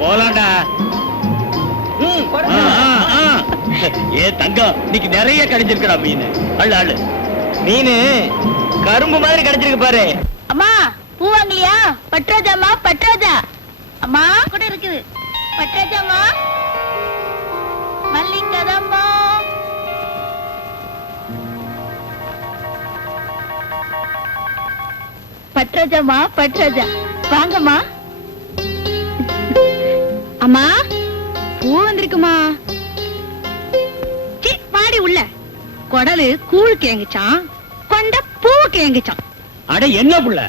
போலாண்டா. ஏ தங்கம், இன்னைக்கு நிறைய கிடைச்சிருக்கா மீன். அள்ளு அள்ளு. மீன் கரும்பு மாதிரி கிடைச்சிருக்கு பாரு. அம்மா பூ வாங்கலையா? பட்ராஜாமா பட்ராஜா. அம்மா கூட இருக்குது. பட்ராஜாமா மல்லிகதம்மா. பட்ராஜாமா பட்ராஜா வாங்கம்மா. அம்மா பூ வந்திருக்குமா? பாடி உள்ள கொடலு கூழ் கேங்குச்சான், கொண்ட பூ கேங்குச்சான். அட என்ன புள்ள,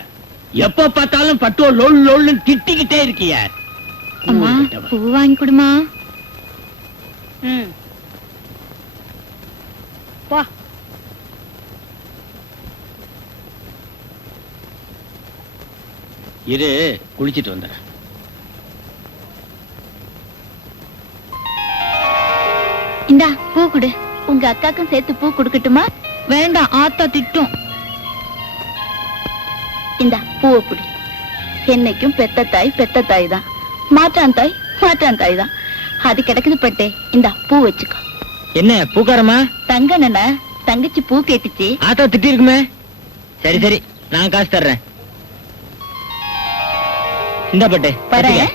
எப்ப பார்த்தாலும் பட்டோ லோல் லோல்னு திட்டிக்கிட்டே இருக்கிய. அம்மா பூ வாங்கி கொடுமா. போ. இரு, குளிச்சிட்டு வந்துடுறேன். இந்தா பூ கொடு. உங்க அக்காக்கும் சேர்த்து பூ கொடுக்கட்டுமா? வேண்டாம், ஆத்தா திட்டும். இந்தா பூவை புடி. என்னைக்கும் பெத்த தாய் தான். மாற்றான் தாய் தான். அது கிடக்குது பட்டே. இந்தா பூ வச்சுக்கோ. என்ன பூக்காரமா? தங்க நன தங்கச்சி பூ கேட்டுச்சு. ஆத்தா திட்டி இருக்குமே. சரி சரி, நான் காசு தர்றேன். இந்த பட்டே வரேன்.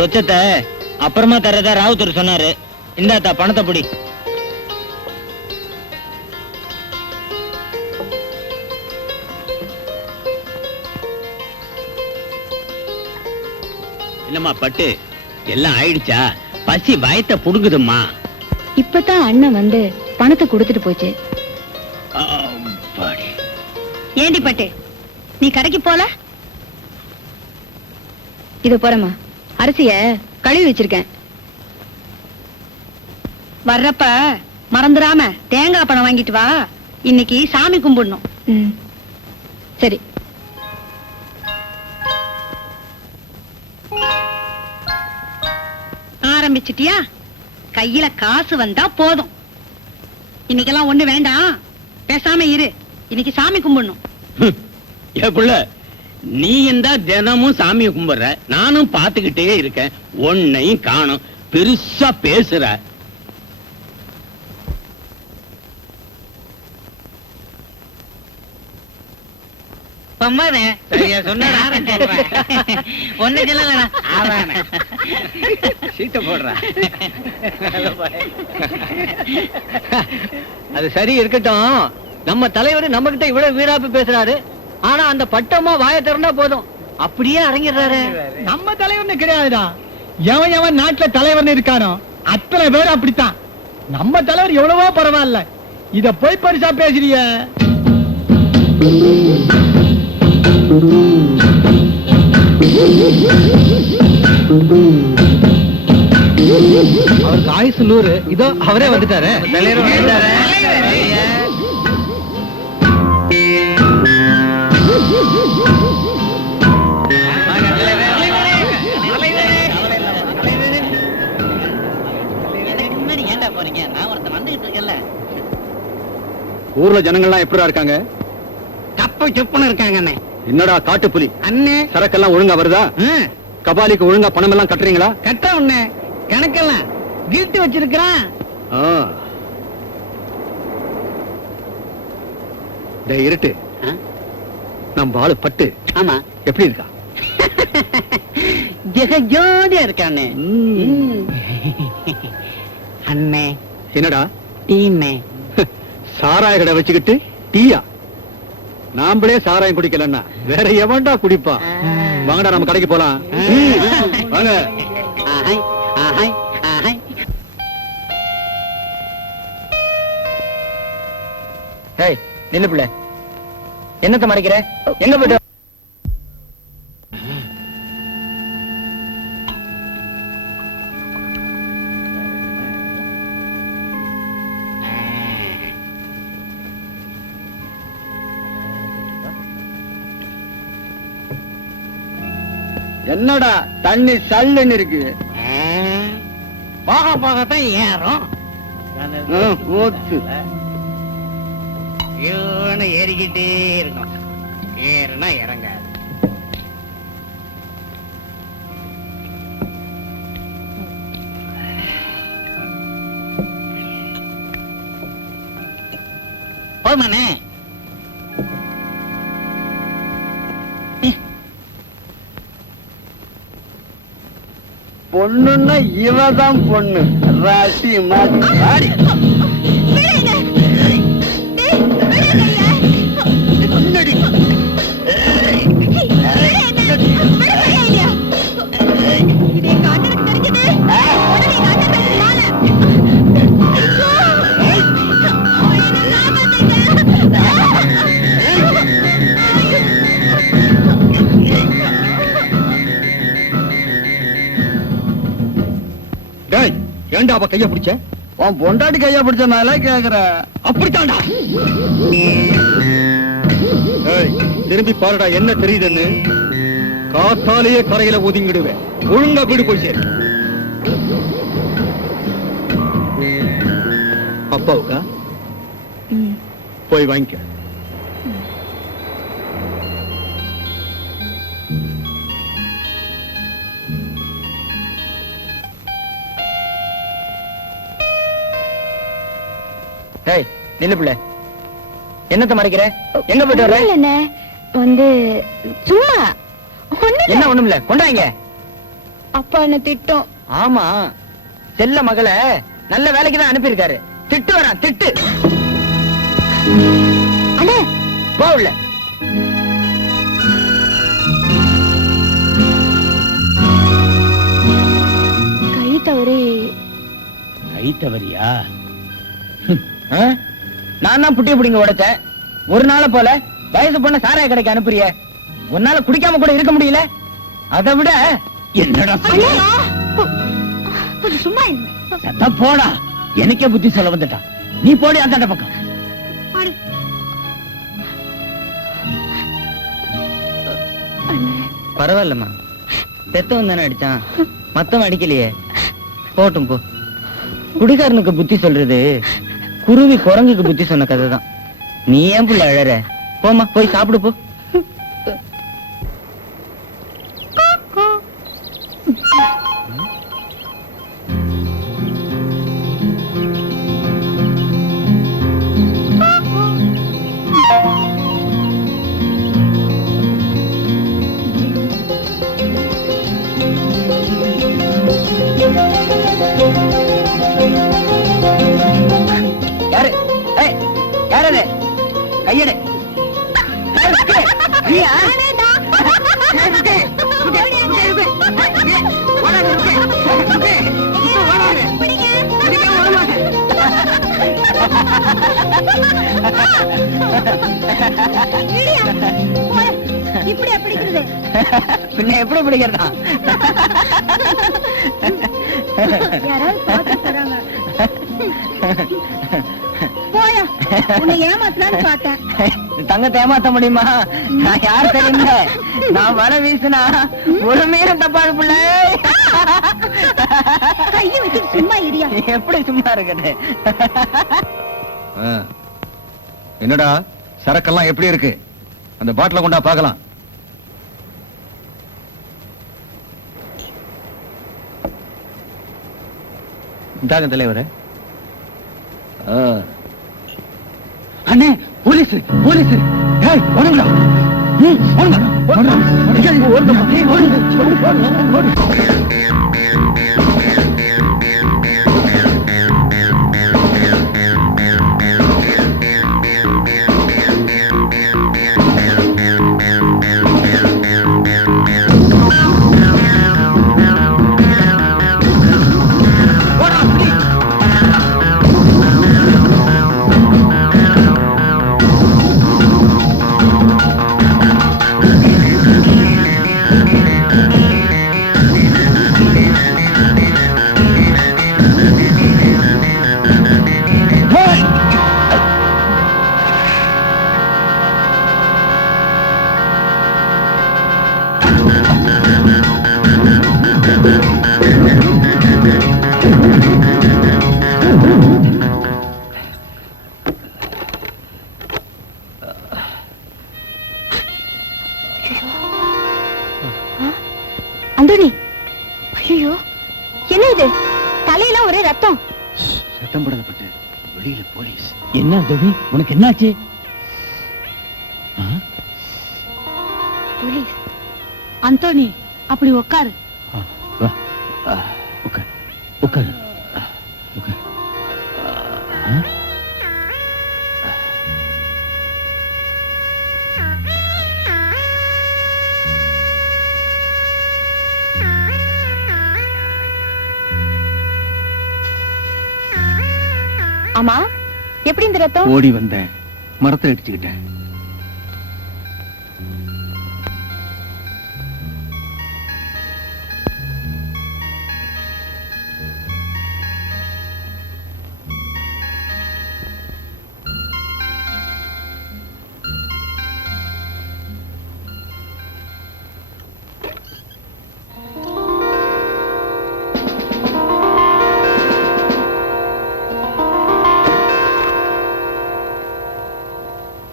சொச்சத்தை அப்புறமா தர்றதா ராவுத்தர் சொன்னாரு. இந்தாத்தா பணத்தை புடி. என்னம்மா பட்டு எல்லாம் ஆயிடுச்சா? பசி வயத்தை புடுங்குதும்மா. இப்பதான் அண்ணன் வந்து பணத்தை கொடுத்துட்டு போச்சு. அப்பாடி. ஏண்டி பட்டு, நீ கடைக்கு போல? இது போறமா, அரிசிய கழுவி வச்சிருக்கேன். வர்றப்ப மறந்துடாம தேங்காய் பழம் வாங்கிட்டு வா. இன்னைக்கு சாமி கும்பிடணும். சரி. ஆரம்பிச்சிட்டியா? கையில காசு வந்தா போதும். இன்னைக்கெல்லாம் ஒண்ணு வேண்டாம், பேசாம இரு. இன்னைக்கு சாமி கும்பிடணும். ஏ புள்ள, நீ இந்த தினமும் சாமியை கும்பிடுற, நானும் பாத்துக்கிட்டே இருக்கேன். ஒன்னையும் காணும், பெருசா பேசுற. அது சரி இருக்கட்டும். நம்ம தலைவர் நம்ம கிட்ட இவ்வளவு வீராப்பு பேசுறாரு, ஆனா அந்த பட்டமா வாயை திறந்தா போதும் அப்படியே அரங்கிடுறாரு. நம்ம தலைவர்னு கிடையாதுடா. எவன் எவன் நாட்டுல தலைவர்னு இருக்கானோ அத்தனை பேர் அப்படித்தான். நம்ம தலைவர் எவ்வளவோ பரவாயில்ல, இத போய் பரிசா பேசுறிய. அவருக்கு ஆயுசு 100. இதோ அவரே வந்துட்டாரு. தலைவர் வந்துட்டாரு. ஊர்ல ஜனங்கள்லாம் எப்படா இருக்காங்க? கப்ப செப்புன்னு இருக்காங்க. என்னடா காட்டு புலி அண்ணே, சரக்கெல்லாம் ஒழுங்கா வருதா? கபாலிக்கு ஒழுங்கா பணம் எல்லாம் கட்டுறீங்களா? கட்ட உன்ன கணக்கெல்லாம் கில்ட்டு வச்சிருக்கிறான். இருட்டு நம்ம ஆளு பட்டு. ஆமா, எப்படி இருக்கா? ஜெகஜோதியா இருக்கானே. அண்ணே, என்னடா டீமே சாராய கடை வச்சுக்கிட்டு டீயா? நாமளே சாராயம் குடிக்கலன்னா வேற எவன்டா குடிப்பா? வாங்கடா நம்ம கடைக்கு போலாம். வாங்க. நில்லு பிள்ளை, என்னத்த மறைக்கிற? எங்க போயிட்டு? என்னடா தண்ணி சல்லுன்னு இருக்கு? போக போகத்தான் ஏறும். ஏறிக்கிட்டே இருக்கும். ஏறுனா இறங்காது. போதுமானே? பொண்ணுன்னா இவதான் பொண்ணு. ராசி மாடி ஏண்டா அவ கைய பிடிச்ச? உன் பொண்டாட்டி கைய பிடிச்சனால கேக்குற. அப்படித்தான்டா. திரும்பி பாருடா என்ன தெரியுதுன்னு. காத்தாலேயே கரையில ஒதுங்கிடுவேன். ஒழுங்கா வீடு போய் சேரு. அப்பாவுக்கா? போய் வாங்கிக்க. நில்லு பிள்ளை, என்னத்த மறைக்கிற? எங்க போயிட்டு வர? வந்து சும்மா என்ன ஒண்ணும் இல்ல, கொண்டாங்க. அப்பா என்ன திட்டம். ஆமா, செல்ல மகளை நல்ல வேலைக்கு தான் அனுப்பியிருக்காரு. திட்டு வரான், திட்டு. அண்ணே போகல. தவறியா? நான் தான் புட்டிய புடிங்க உடைச்சேன். ஒரு நாள போல வயசு பொண்ண சாராய கடைக்கு அனுப்புறிய, உன்னால குடிக்காம கூட இருக்க முடியல. அதை விட என்னடா கொஞ்சம் சும்மா இருங்க. சத்தா போடா, எனக்கே புத்தி சொல்ல வந்துட்டான். நீ போடி அந்த பக்கம். பரவாயில்லம்மா, பெத்தவன் தானே அடிச்சான், மத்தவன் அடிக்கலையே. போட்டும் போ. குடிகாரனுக்கு புத்தி சொல்றது குருவி குரங்குக்கு புத்தி சொன்ன கதை தான். நீ ஏன் புள்ள அழற? போமா, போய் சாப்பிடு போ. யாரு? ஏய், யாரு அது? கையெடு. நீயா? இப்படி பிடிக்கிறது பின்ன எப்படி பிடிக்கிறதா? யாராவது பார்த்து போறாங்க. போயா, உன்னை ஏமாத்தலான்னு பார்த்தேன். தங்கத்தை ஏமாத்த முடியுமா? நான் யார் தெரியுங்க? நான் வர வீசுனா ஒரு மீறம் தப்பாது பிள்ளை. கையை வச்சு சும்மா இரியா. எப்படி சும்மா இருக்குது? என்னடா சரக்கெல்லாம் எப்படி இருக்கு? அந்த பாட்டில கொண்டா பார்க்கலாம். இந்தாங்க தலைவரே. அண்ணே, போலீஸ் போலீஸ். ஏய், ஓடுங்கடா. ஓடுங்கடா. அந்தோணி, ஐயோ, என்ன இது? தலையில ஒரே ரத்தம். சத்தம் போடப்பட்டு வெளியில போலீஸ். என்ன தோபி, உனக்கு என்னாச்சு? போலீஸ். அந்தோணி, அப்படி உட்காரு. உட்கார் உட்கார் உட்கார். ஆமா, எப்படி இந்த ரத்தம்? ஓடி வந்தேன், மரத்தை அடிச்சுக்கிட்டேன்.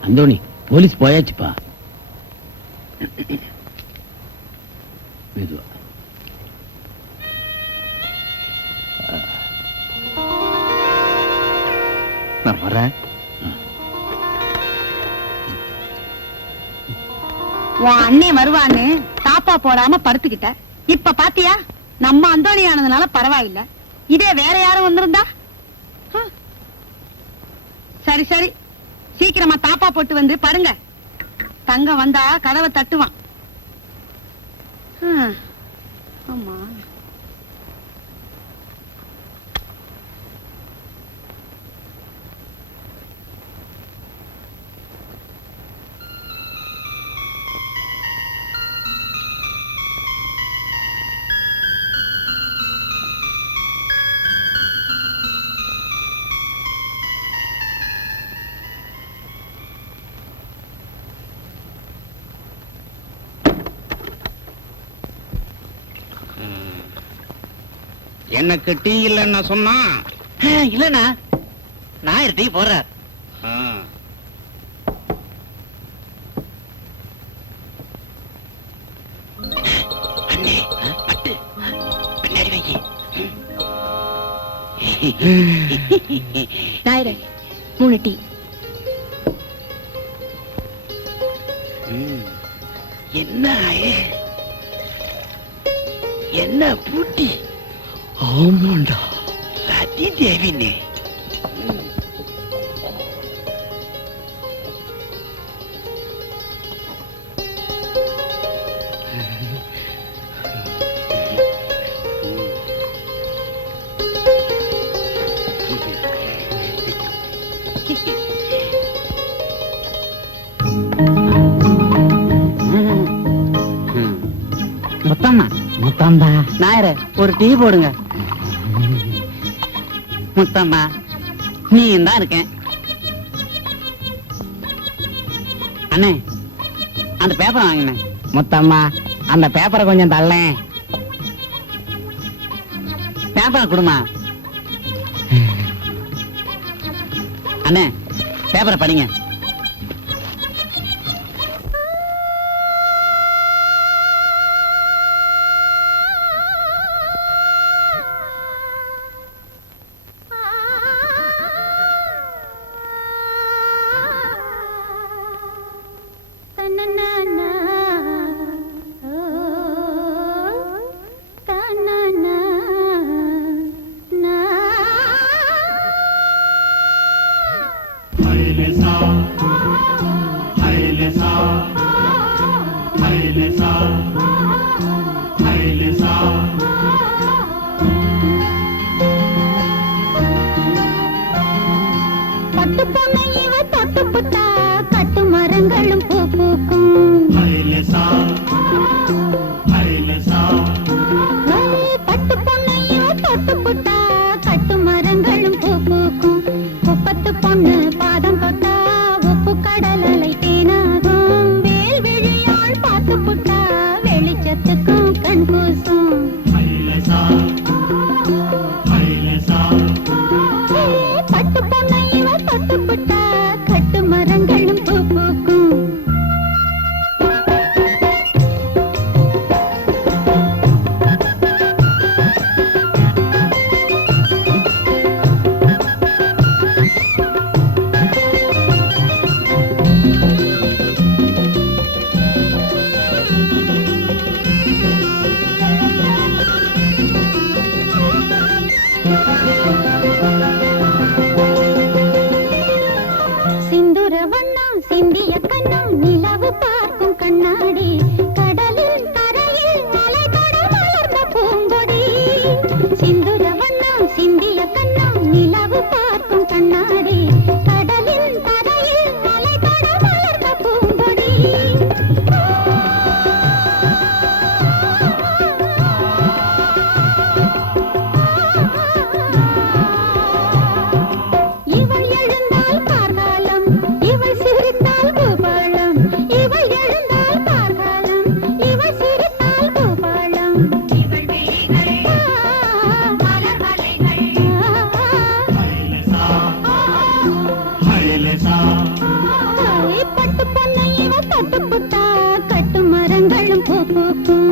அந்தோணி, போலீஸ் போயாச்சுப்பா. மெதுவா. நான் வரேன். உன் அண்ணே வருவான்னு தாப்பா போடாம படுத்துக்கிட்ட. இப்ப பாத்தியா, நம்ம அந்தோணி ஆனதுனால பரவாயில்ல. இதே வேற யாரும் வந்திருந்தா? சரி சரி, சீக்கிரமா தாப்பா போட்டு வந்து படுங்க. தங்க வந்தா கதவை தட்டுவான். ஆமா, எனக்கு டீ இல்லைன்னு சொன்னா இல்லண்ணா நான் டீ போடுறார். ஆ. அண்ணே, பட்டு, பின்னாடி வை. நாயரே 3 டீ. என்ன ஆயே? என்ன பூட்டி? ஆமாண்டா, சதி தேவினே. முத்தம்மா முத்தம்பா நாயர ஒரு டீ போடுங்க. முத்தம்மா நீ தான் இருக்கேன். அண்ணே அந்த பேப்பரை வாங்கினேன். முத்தம்மா அந்த பேப்பரை கொஞ்சம் தள்ளேன். பேப்பரை கொடுமா. அண்ணே பேப்பரை படிங்க. பட்டு பொண்ணை இவ தொட்டு புட்டா கட்டு மரங்களும் பூ பூக்கும். பட்டு பொண்ணை இவ தொட்டு புட்டா கட்டு மரங்களும் பூ பூக்கும். குப்பத்து பொண்ணு பாதம் தொட்டா உப்பு கடல் அலை தேனாகும். வேல் விழியாள் பார்த்து புட்டா வெளிச்சத்துக்கும் கண் கூசும். பட்டு பொண்ணை இவ தொட்டு புட்டா கட்டு மரங்களும் பூ பூக்கும். சிந்துர வண்ணம் சிந்திய கண்ணம் நிலவு பார்க்கும் கண்ணாடி. கடலில் கரையில் மலை தொட மலர்ந்த பூங்கொடி. சிந்துர வண்ணம் சிந்திய கண்ணம் நிலவு பார்க்கும் கண்ணாடி. கடலில் கரையில் மலை தொட மலர்ந்த பூங்கொடி. இவள் எழுந்தால் கார்காலம், இவள் சிரித்தால் பூபாலம். இவள் எழுந்தால் கார்காலம், இவள் சிரித்தால் பூபாலம். இவள் விழிகள் மலர் வலைகள். பட்டு பொண்ணை இவ தொட்டு புட்டா கட்டு மரங்களும் பூ பூக்கும்.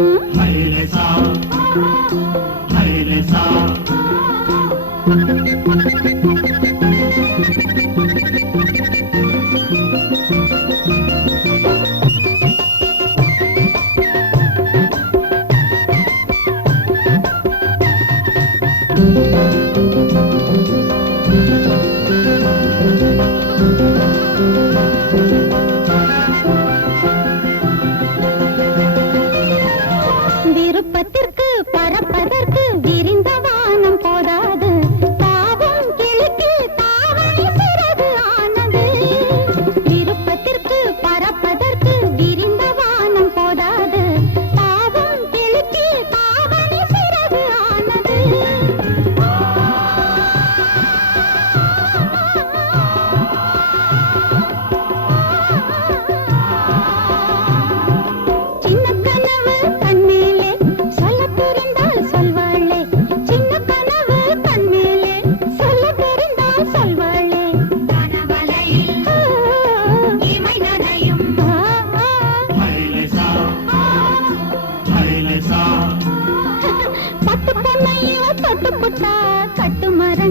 விருப்பத்திற்கு பறப்பதற்கு விரிந்த வானம் போதாது. தாவும் கிழக்கு தாவணி சிறகு ஆனது. விருப்பத்திற்கு பறப்பதற்கு விரிந்த வானம் போதாது. தாவும் கிழக்கு தாவணி சிறகு ஆனது. சின்ன கனவு கண்மேலே சொல்ல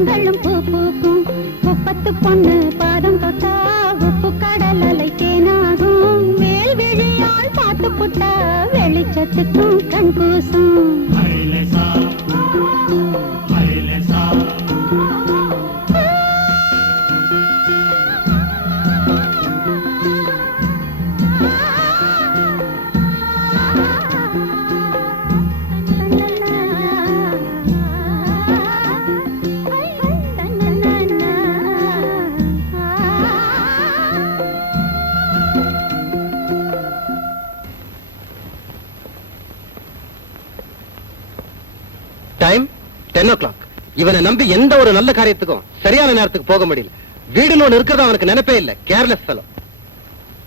மரங்களும் பூ பூக்கும் குப்பத்து பொண்ணு பாதம் தொட்டா உப்பு கடல் அலை தேனாகும் மேல் விழியால் பார்த்து புட்டா வெளிச்சத்துக்கும் கண் கூசும் டைம் 10 o'clock. இவனை நம்பி எந்த ஒரு நல்ல காரியத்துக்கும் சரியான நேரத்துக்கு போக முடியல. வீடுன்னு ஒண்ணு இருக்கிறது அவனுக்கு நினைப்பே இல்ல. Careless fellow.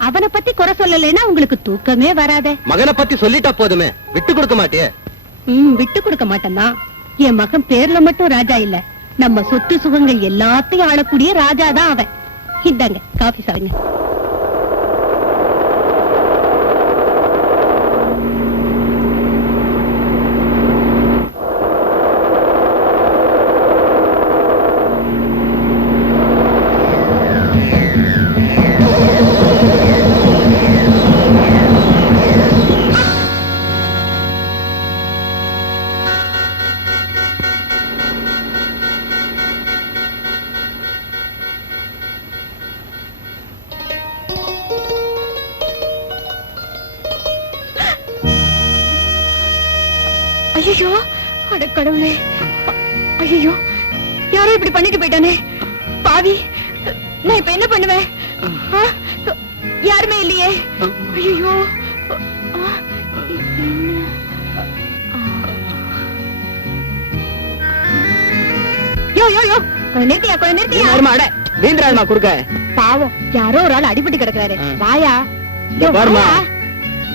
அவனை பத்தி குறை சொல்லலைன்னா உங்களுக்கு தூக்கமே வராதே. மகனை பத்தி சொல்லிட்டா போதுமே, விட்டு கொடுக்க மாட்டியே? விட்டு கொடுக்க மாட்டேன்னா என் மகன் பேர்ல மட்டும் ராஜா இல்ல, நம்ம சொத்து சுகங்கள் எல்லாத்தையும் ஆளக்கூடிய ராஜா தான் அவன். இந்தாங்க காபி சாப்பிடுங்க. ஐயோ, அட கடவுளே! ஐயோ, யாரோ இப்படி பண்ணிட்டு போயிட்டானே பாவி. நான் இப்ப என்ன பண்ணுவேன்? யாருமே இல்லையே. ஐயோ, யோ யோ யோ, கொஞ்சம் நிறுத்தியா. வீந்திராமா குறுக்க. பாவம், யாரோ ஒரு ஆள் அடிபட்டு கிடக்குறாரு. வாயா.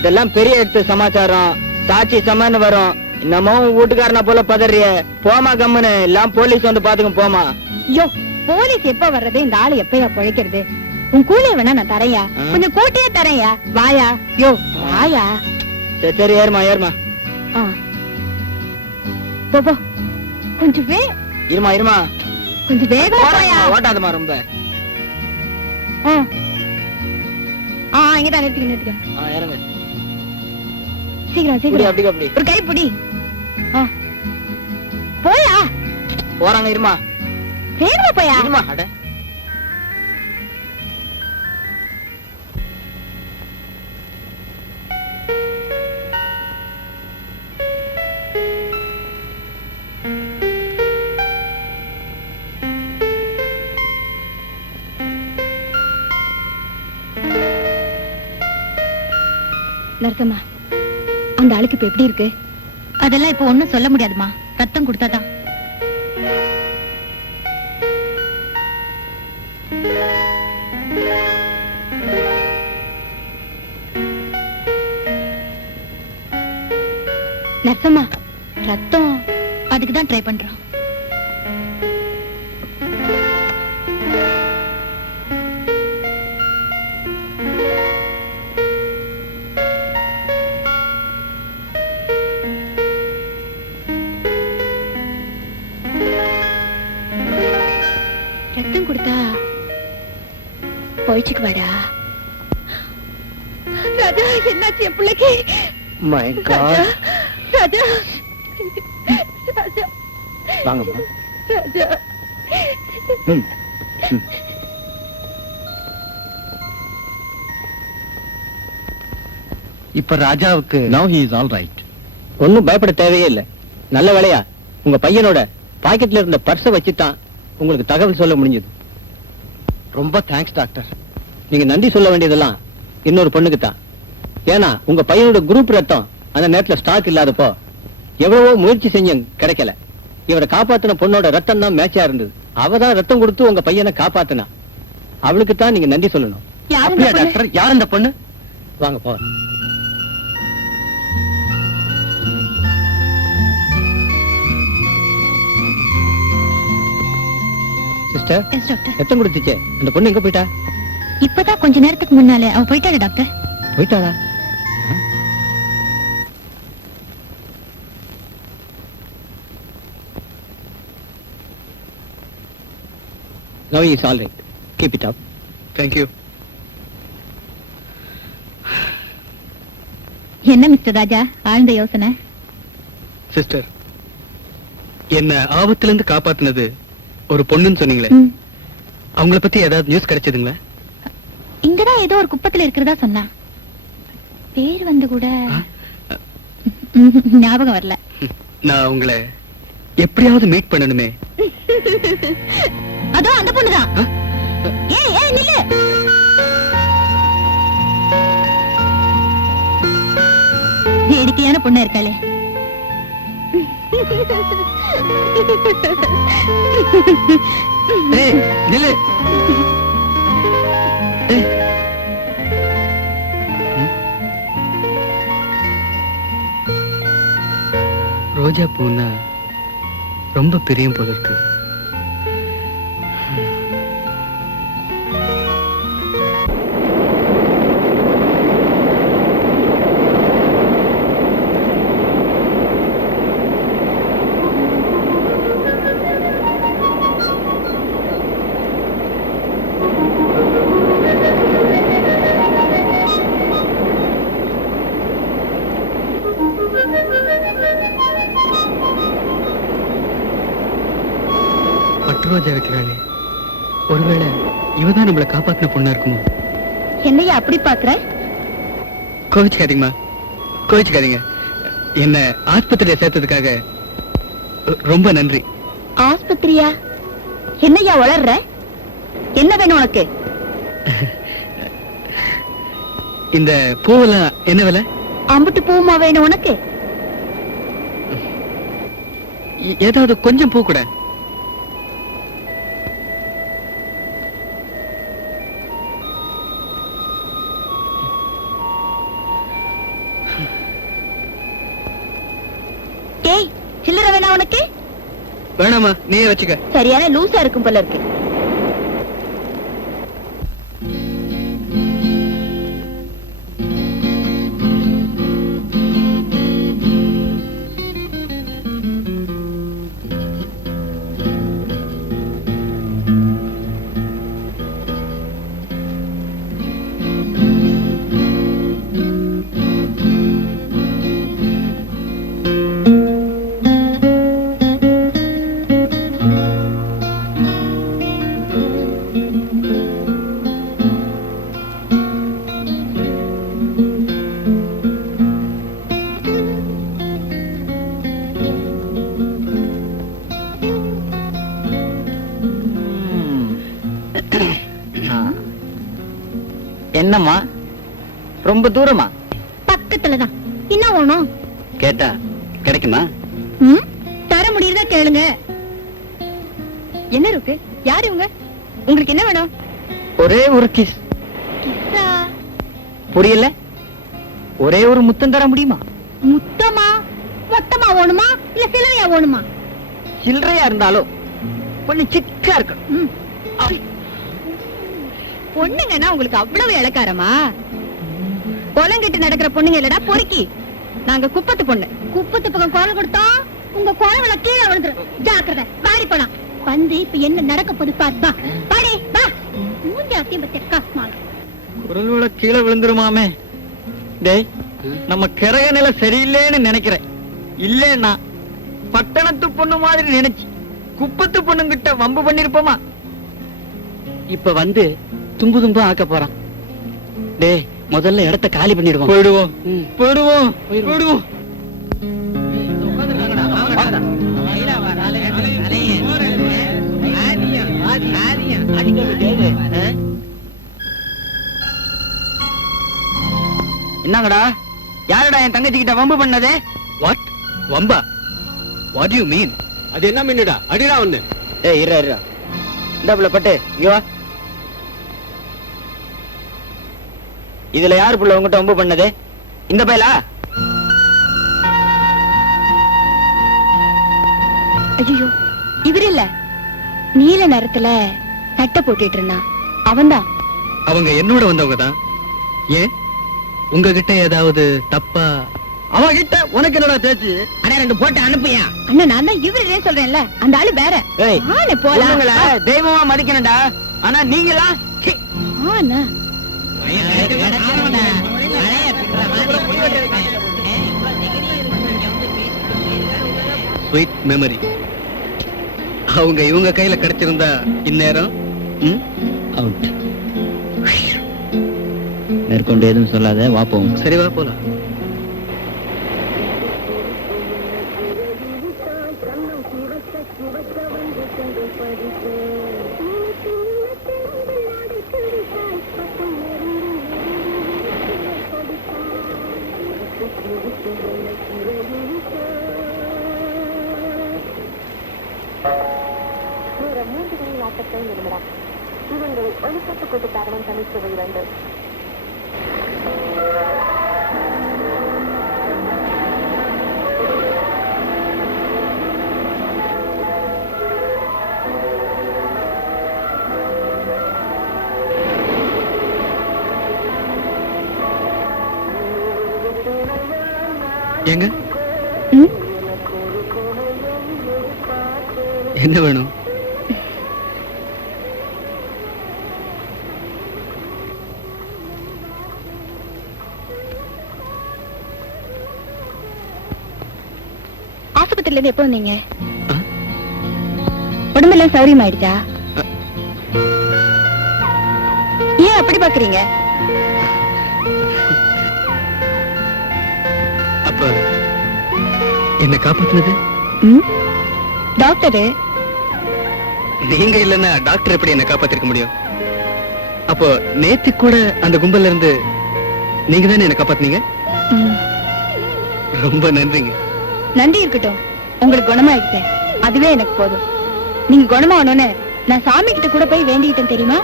இதெல்லாம் பெரிய எடுத்து சமாச்சாரம். சாட்சி சமான்னு வரும். என்னமோ வீட்டுக்காரனா போல பதறிய. போமா கம்முன்னு, எல்லாம் போலீஸ் வந்து பாத்துக்கும் போமா. யோ, போலீஸ் எப்ப வர்றது? இந்த ஆளு எப்பயா பழைக்கிறது? உன் கூலிய வேணா நான் தரையா, கொஞ்சம் கூட்டியே தரையா. வாயா. யோ வாயா. சரி சரி, ஏறுமா ஏறுமா. போ கொஞ்சம் இருமா இருமா, கொஞ்சம் வேகமா போயா. ஓட்டாதமா ரொம்ப. இங்கதான் நிறுத்திக்க. இறங்க. சீக்கிரம் அப்படி சீக்கிரம். அப்படி அப்படி ஒரு கை பிடி. போயா. போறாங்க. இருமா வேகமா போயா. இருமா. அட நரசம்மா, அந்த ஆளுக்கு இப்ப எப்படி இருக்கு? அதெல்லாம் இப்ப ஒண்ணும் சொல்ல முடியாதுமா. ரத்தம் கொடுத்தாதான். நரசம்மா, ரத்தம் அதுக்குதான் ட்ரை பண்றோம். ரத்தம் கொடுத்தா போயிச்சுக்கு வாடா. ராஜா, என்னாச்சு என் பிள்ளைக்கு? My God. ராஜா, ராஜா, வாங்கம்மா. ராஜா. இப்ப ராஜாவுக்கு Now he is all right. ஒண்ணும் பயப்பட தேவையே இல்ல. நல்ல வேலையா உங்க பையனோட பாக்கெட்ல இருந்த பர்ஸ வச்சுட்டான் உங்களுக்கு தகவல் சொல்ல முடிஞ்சது. ரொம்ப தேங்க்ஸ் டாக்டர். நீங்க நன்றி சொல்ல வேண்டியதெல்லாம் இன்னொரு பொண்ணுக்கு தான். ஏன்னா உங்க பையனோட குரூப் ரத்தம் அந்த நேரத்துல ஸ்டாக் இல்லாதப்போ எவ்வளவோ முயற்சி செஞ்சும் கிடைக்கல. இவரை காப்பாத்தின பொண்ணோட ரத்தம் தான் மேட்சா இருந்தது. அவதான் ரத்தம் கொடுத்து உங்க பையனை காப்பாத்தினா. அவளுக்கு தான் நீங்க நன்றி சொல்லணும். அப்படியா டாக்டர்? யார் அந்த பொண்ணு? வாங்க போ. Sister, yes doctor. ரத்தம் கொடுத்துச்சே அந்த பொண்ணு எங்க போயிட்டா? இப்பதான் கொஞ்ச நேரத்துக்கு முன்னாலே அவ போயிட்டாரு டாக்டர். போயிட்டாளா? Now it's all right. Keep it up. Thank you. என்ன மிஸ்டர் ராஜா ஆழ்ந்த யோசனை? சிஸ்டர், என்ன ஆபத்துல இருந்து காப்பாத்துனது ஒரு பொண்ணுன்னு சொன்னீங்களே, அவங்கள பத்தி ஏதாவது நியூஸ் கிடைச்சதுங்களா? இங்கதான் ஏதோ ஒரு குப்பத்துல இருக்கிறதா சொன்னா. பேர் வந்து கூட ஞாபகம் வரல. நான் உங்களை எப்படியாவது மீட் பண்ணணுமே. அதோ அந்த பொண்ணுதான். ஏய் ஏய் நில்லு. வேடிக்கையான பொண்ணா இருக்காளே. ஏய் நில்லு. ஏய். ரோஜா பூன்னா ரொம்ப பிரியம் போல இருக்கு. ரோஜா வைக்கிறாங்க. ஒருவேளை இவதான் நம்மளை காப்பாத்தின பொண்ணா இருக்குமோ? என்னையா அப்படி பாக்குற? கோவிச்சுக்காதீங்கம்மா, கோவிச்சுக்காதீங்க. என்ன ஆஸ்பத்திரியில சேர்த்ததுக்காக ரொம்ப நன்றி. ஆஸ்பத்திரியா? என்னையா வளர்ற? என்ன வேணும் உனக்கு? இந்த பூவெல்லாம் என்ன விலை? அம்புட்டு பூமா வேணும் உனக்கு? ஏதாவது கொஞ்சம் பூ கூட. சில்லற வேணா உனக்கு? வேணாமா, நீயே வச்சுக்க. சரியான லூசா இருக்கும் போல இருக்கு. என்னம்மா, ரொம்ப தூரமா? பக்கத்துலதான். என்ன வேணும்? கேட்டா கிடைக்குமா? தர முடியுதா கேளுங்க. என்ன இருக்கு? யாரு இவங்க? உங்களுக்கு என்ன வேணும்? ஒரே ஒரு கிஸ். கிஸ்ஸா? புரியல. ஒரே ஒரு முத்தம் தர முடியுமா? முத்தமா? மொத்தமா வேணுமா இல்ல சில்லறையா வேணுமா? சில்லறையா இருந்தாலும் கொஞ்சம் சிக்கா இருக்கணும். பொண்ணுங்கன்னா உங்களுக்கு அவ்வளவு இளக்காரமா? பொலங்கிட்டு நடக்கிற பொண்ணுங்க இல்லடா பொறுக்கி. நாங்க குப்பத்து பொண்ணு. குப்பத்து பக்கம் குரல் கொடுத்தா உங்க குரவள கீழே விழுந்துரும். ஜாக்கிரதை. பாடி போலாம். வந்து இப்ப என்ன நடக்க போகுது பாரு. பாடி வா. மூஞ்சாத்தையும் பத்தி காஸ்மால. குரல்வள கீழே விழுந்துருமாமே. டேய், நம்ம கிரக நிலை சரியில்லைன்னு நினைக்கிறேன். இல்லன்னா பட்டணத்து பொண்ணு மாதிரி நினைச்சு குப்பத்து பொண்ணுங்கிட்ட வம்பு பண்ணிருப்போமா? இப்ப வந்து தும்பு தும்பு ஆக்க போறான். டேய், முதல்ல இடத்த காலி பண்ணிடுவோம். போயிடுவோம் போயிடுவோம் போயிடுவோம். என்னங்கடா, யாரடா என் தங்கச்சி கிட்ட வம்பு பண்ணதே? What? Lanba? What you mean? அது என்ன மீனுடா? அடிடா ஒண்ணு. ஏய் இரு இரு. இந்த புள்ள பட்டு இங்க வா. இதுல யாரு புள்ள உங்ககிட்ட வம்பு பண்ணது? இந்த பையலா? ஐயோ, இவர் இல்ல. நீல நேரத்துல சட்டை போட்டுட்டு இருந்தான். அவன்தான். அவங்க என்னோட வந்தவங்க தான். ஏன் உங்ககிட்ட ஏதாவது தப்பா அவகிட்ட உனக்கு என்னடா பேச்சு? அண்ணா 2 போட்டு அனுப்புயா. அண்ணா நான் தான் இவரே சொல்றேன்ல, அந்த ஆளு வேற. ஏய், ஆளு போலாம். பொண்ணுங்கள தெய்வமா மதிக்கணும்டா. ஆனா நீங்களா சி. ஆனா ஸ்வீட் மெமரி. அவங்க இவங்க கையில கிடைச்சிருந்தா இந்நேரம் அவுட். மேற்கொண்டு எதுவும் சொல்லாத, வா போவோம். சரி வா போலாம். ஏங்க என்ன வேணும்? ஆஸ்பத்திரியில இருந்து எப்போ வந்தீங்க? உடம்பெல்லாம் சௌரியம் ஆயிடுச்சா? ஏன் அப்படி பாக்குறீங்க? அப்ப என்ன காப்பாத்துனது டாக்டரு. நீங்க இல்லன்னா டாக்டர் எப்படி என்ன காப்பாத்திருக்க முடியும்? அப்போ நேத்து கூட அந்த கும்பல்ல இருந்து நீங்க தானே என்ன காப்பாத்துனீங்க? ரொம்ப நன்றிங்க. நன்றி இருக்கட்டும், உங்களுக்கு குணமாயிடுச்சு, அதுவே எனக்கு போதும். நீங்க குணமாகணும்னு நான் சாமி கிட்ட கூட போய் வேண்டிக்கிட்டேன் தெரியுமா?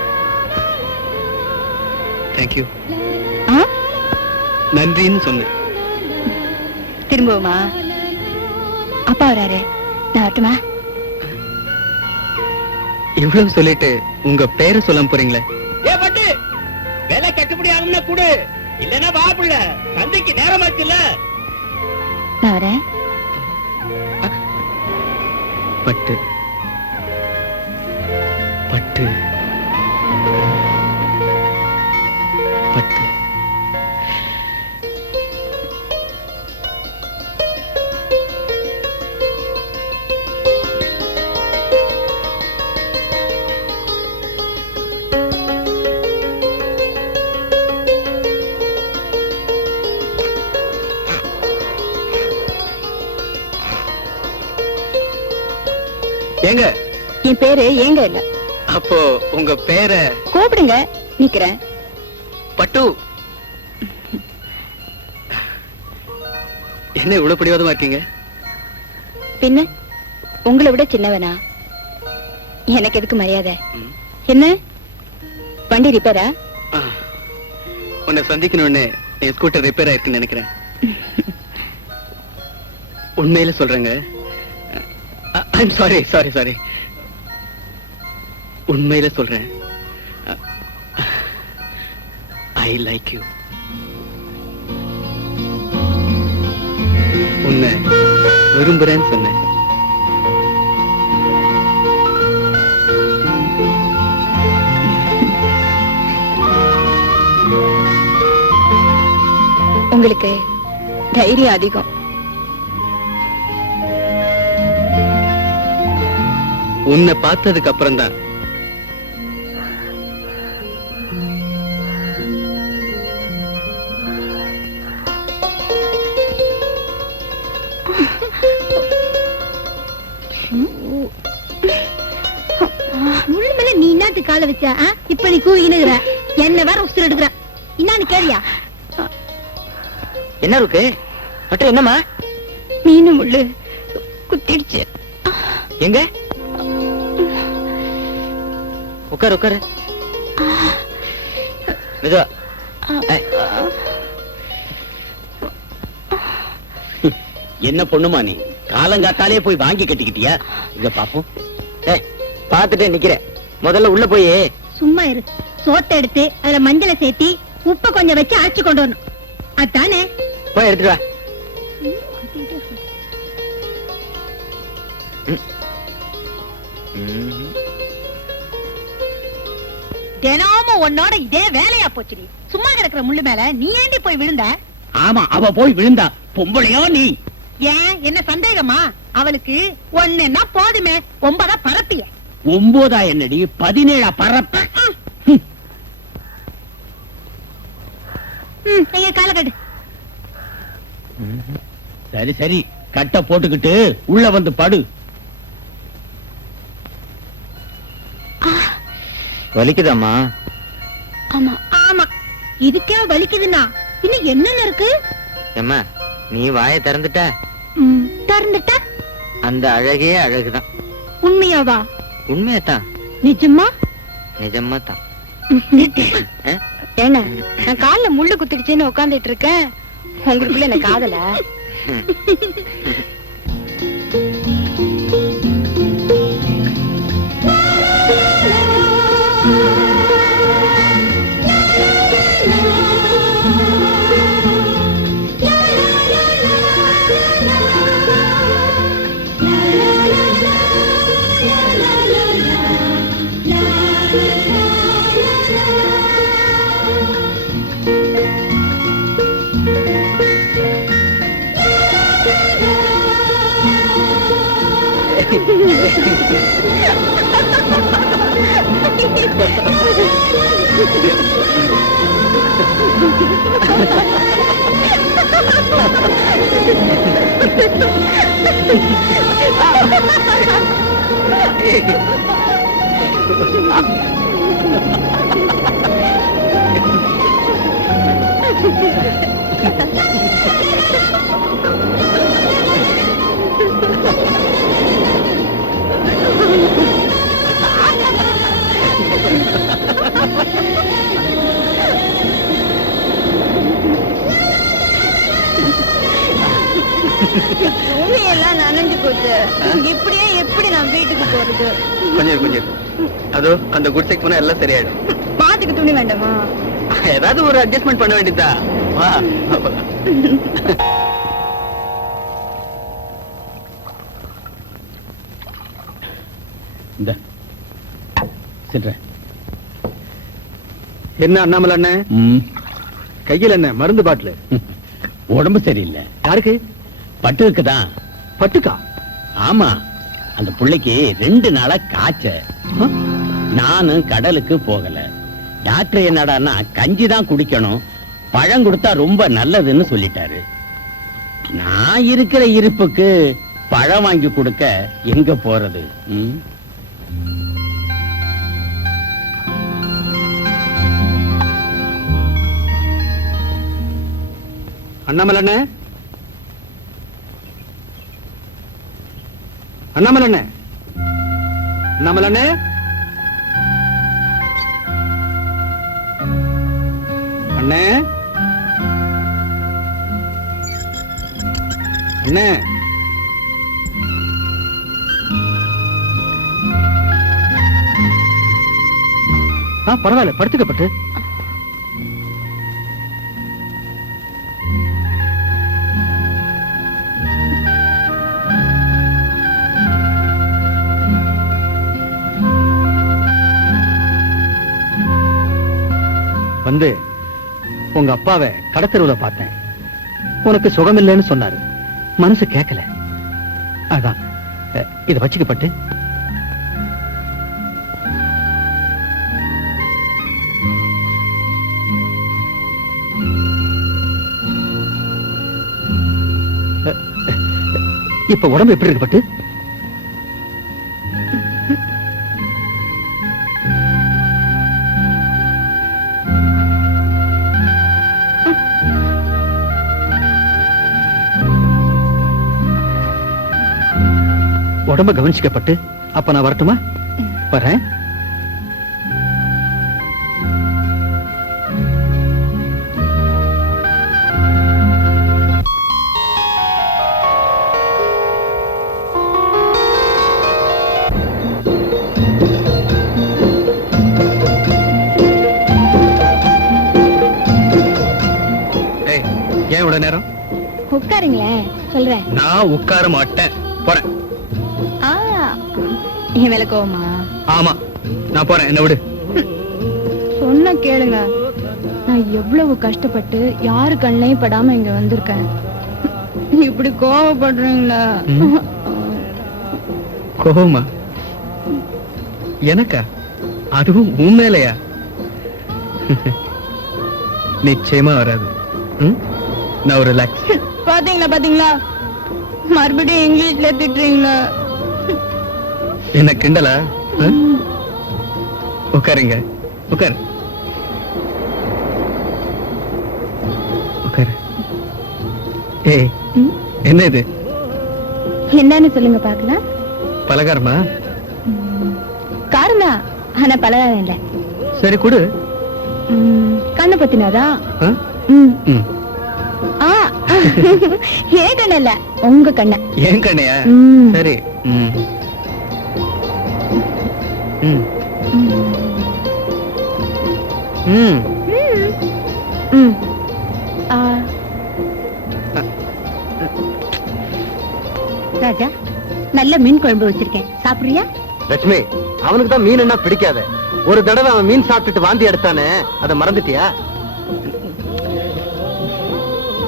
தேங்க்யூ. ஆ? நன்றின்னு சொன்னேன். திரும்பவுமா? அப்பா வராரு, நான் வரட்டுமா? இவ்வளவு சொல்லிட்டு உங்க பேரை சொல்லாம போறீங்களே? ஏ பட்டு, வேலை கட்டுப்படி ஆகும்னா கூடு, இல்லன்னா வா புள்ள, சந்தைக்கு நேரமாச்சுல்ல. நான் வரேன். பட்டு பட்டு பட்டு. ஏங்க என் பேரு ஏங்க இல்ல. அப்போ உங்க பேரை கூப்பிடுங்க, நிக்கிறேன். பட்டு. என்ன இவ்வளவு பிடிவாதமா இருக்கீங்க? பின்ன உங்களை விட சின்னவனா? எனக்கு எதுக்கு மரியாதை? என்ன வண்டி ரிப்பேரா? உன்னை சந்திக்கணும்னு என் ஸ்கூட்டர் ரிப்பேர் ஆயிருக்குன்னு நினைக்கிறேன். உண்மையில சொல்றேங்க. I'm sorry sorry sorry. உண்மையில சொல்றேன். I like you. உன்னை விரும்புறேன்னு சொன்னேன். உங்களுக்கு தைரியம் அதிகம். உன்னை பார்த்ததுக்கு அப்புறம் தான் முழுமல நீ என்னத்து கால வச்சா? இப்ப நீ கூவினுகிற, என்ன வேற உசுர் எடுக்கிற. இன்னான்னு கேரியா? என்ன இருக்கு பட்டு? என்னம்மா? மீனு முள்ளு குத்திடுச்சு. எங்க? உட்காரு உட்காரு. மெதுவா. என்ன பொண்ணுமா நீ? காலங்காத்தாலே போய் வாங்கி கட்டிக்கிட்டியா? இத பாப்போம். பாத்துட்டே நிக்கிறேன். முதல்ல உள்ள போய் சும்மா இரு. சோத்தை எடுத்து அதுல மஞ்சளை சேர்த்தி உப்ப கொஞ்சம் வச்சு அரைச்சு கொண்டு வரணும். அதானே? போய் எடுத்துட்டு வா. தினமும் உன்னோட இதே வேலையா போச்சுடி. சும்மா கிடக்குற முள்ளு மேல நீ ஏண்டி போய் விழுந்த? ஆமா, அவ போய் விழுந்தா. பொம்பளையோ நீ? ஏன் என்ன சந்தேகமா? அவளுக்கு ஒண்ணுன்னா போதுமே, 9 பரப்பிய. 9 என்னடி, 17 பரப்ப. நீங்க கால கட்டு. சரி சரி, கட்ட போட்டுக்கிட்டு உள்ள வந்து படு. வலிக்குதாம்மா? ஆமா ஆமா, இதுக்கே வலிக்குதுன்னா இன்னும் என்னென்ன இருக்கு? ஏம்மா, நீ வாயை திறந்துட்ட, திறந்துட்ட அந்த அழகே அழகுதான். உண்மையாவா? உண்மையாதான், நிஜமா? நிஜமா தான். என்ன, நான் கால்ல முள்ளு குத்திடுச்சேன்னு உட்காந்துட்டு இருக்கேன், உங்களுக்குள்ள என்ன காதல? பூமியெல்லாம் நனைஞ்சு போச்சு, இப்படியே எப்படி நான் வீட்டுக்கு போறது? கொஞ்சம் கொஞ்சம், அதோ அந்த குடிசைக்கு போனா எல்லாம் சரியாயிடும். பாத்துக்கு துணி வேண்டாமா? ஏதாவது ஒரு அட்ஜஸ்ட்மெண்ட் பண்ண வேண்டியதா? இந்த சிட்ற. என்ன அண்ணாமலை அண்ணன், கையில் என்ன மருந்து பாட்டில்? உடம்பு சரியில்லை. யாருக்கு? பட்டுக்குதான். பட்டுக்கா? ஆமா, அந்த புள்ளைக்கு 2 நாளா காய்ச்ச. நானும் கடலுக்கு போகல. டாக்டர் என்னடான்னா கஞ்சி தான் குடிக்கணும், பழம் கொடுத்தா ரொம்ப நல்லதுன்னு சொல்லிட்டாரு. நான் இருக்கிற இருப்புக்கு பழம் வாங்கி கொடுக்க எங்க போறது? அண்ணாமலை அண்ணன், அண்ணாமலை அண்ணன், அண்ணாமலை அண்ணன், அண்ணே அண்ணே, பரவாயில்ல, படுத்துக்கப்பட்டு. வந்து உங்க அப்பாவை கடத்தருவுல பார்த்தேன். உனக்கு சுகமில்லைன்னு சொன்னாரு, மனசு கேட்கல. அதான் இத வச்சுக்கப்பட்டு. இப்ப உடம்பு எப்படி இருக்கு பட்டு? உடம்ப கவனிச்சுக்கப்பட்டு. அப்ப நான் வரட்டுமா? வரேன். ஏன் இவ்வளவு நேரம்? உட்காருங்களேன், சொல்றேன். நான் உட்கார மாட்டேன், போறேன். என் மேல கோவமா? ஆமா, நான் போறேன், என்ன விடு. சொன்ன கேளுங்க. நான் எவ்வளவு கஷ்டப்பட்டு யாரு கண்ணையும் படாம இங்க வந்திருக்கேன். இப்படி கோவப்படுறீங்களா? கோவமா? எனக்கா? அதுவும் உன் மேலையா? நிச்சயமா வராது. நான் ஒரு ரிலாக்ஸ். பாத்தீங்களா மறுபடியும் இங்கிலீஷ்ல திட்டுறீங்களா? என்ன கிண்டலா? உட்காருங்க, உட்காரு, உட்காரு. ஏய், என்ன இது? என்னன்னு சொல்லுங்க பாக்கலாம். பலகாரமா? காரணா ஆனா பலகாரம் இல்ல. சரி கொடு. கண்ணை பத்தினாதான். ஏன் கண்ண இல்ல, உங்க கண்ண. ஏன் கண்ணையா? சரி. ராஜா, நல்ல மீன் குழம்பு வச்சிருக்கேன், சாப்பிடுறியா? லட்சுமி, அவனுக்கு தான் மீன் என்ன பிடிக்காத. ஒரு தடவை அவன் மீன் சாப்பிட்டுட்டு வாந்தி எடுத்தானே, அதை மறந்துட்டியா?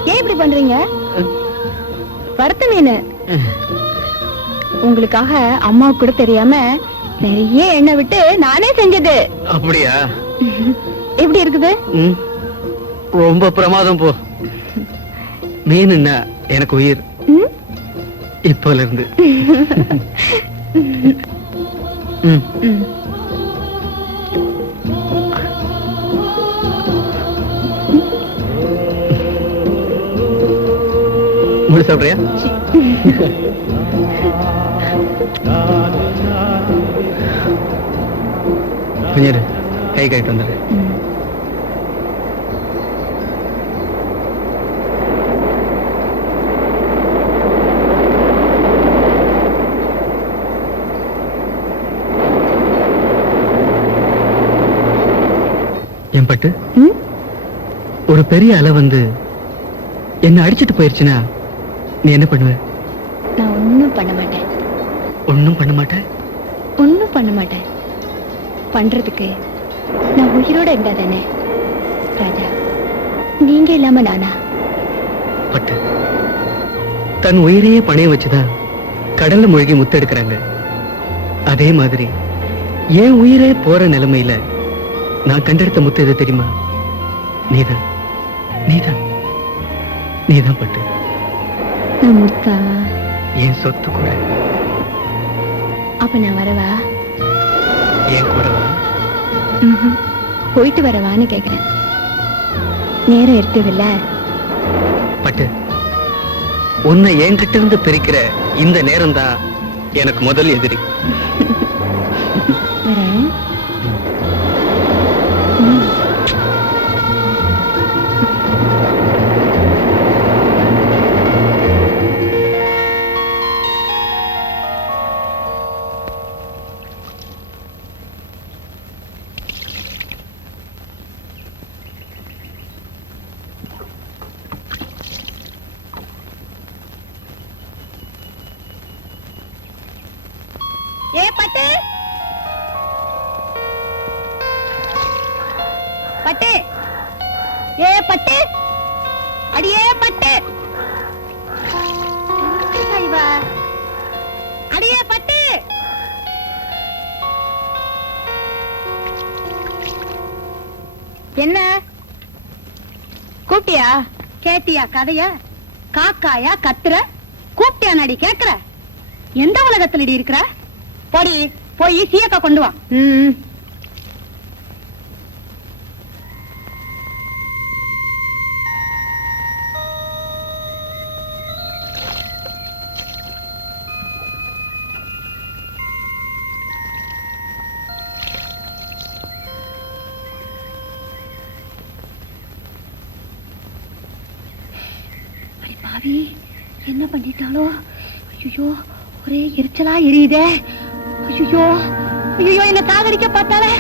ஏன் இப்படி பண்றீங்க? வறுத்த மீன் உங்களுக்காக அம்மாவுக்கு கூட தெரியாம நிறைய எண்ணெய் விட்டு நானே செஞ்சது. அப்படியா? எப்படி இருக்குது? ரொம்ப பிரமாதம் போ. மீன் என்ன எனக்கு உயிர் இப்போல இருந்து. முழு சாப்பிடுறியா? கொஞ்சம் கை கைட்டு வந்துடு. என் பட்டு, ஒரு பெரிய அலை வந்து என்ன அடிச்சிட்டு போயிருச்சுன்னா நீ என்ன பண்ணுவ? நான் ஒண்ணும் பண்ண மாட்டேன். ஒண்ணும் பண்ண மாட்டேன்? ஒண்ணும் பண்ண மாட்டேன். பண்றதுக்கு நான் உயிரோட இருந்தா தானே ராஜா. நீங்க இல்லாம நானா? பட்டு, தன் உயிரையே பணைய வச்சுதான் கடல்ல மூழ்கி முத்தெடுக்கிறாங்க. அதே மாதிரி என் உயிரே போற நிலைமையில நான் கண்டெடுத்த முத்து எது தெரியுமா? நீதான், நீதான், நீதான் பட்டு. நான் முத்தா? என் சொத்து கூட. அப்ப நான் வரவா? என் கூட வா. போயிட்டு வரவான்னு கேக்குறேன். நேரம் இருக்குதுல்ல? பட்டு, உன்னை என்கிட்ட இருந்து பிரிக்கிற இந்த நேரம் தான் எனக்கு முதல் எதிரி. வரேன். ஏ பட்டு, பட்டு, ஏ பட்டு, அடியே பட்டு, அடியே பட்டு. என்ன கூப்பிட்டியா? கேட்டியா கதைய? காக்காயா கத்துற? கூப்பிட்டியா நடி கேக்குற? எந்த உலகத்துல இருக்கிற? போடி, போய் சீயக்கா கொண்டு வா. பாவி, என்ன பண்ணிட்டாலோ? ஐயோ, ஒரே எரிச்சலா எரியுதே. ஐயோ, ஐயோ, என்ன சாகடிக்க பார்த்தாலே.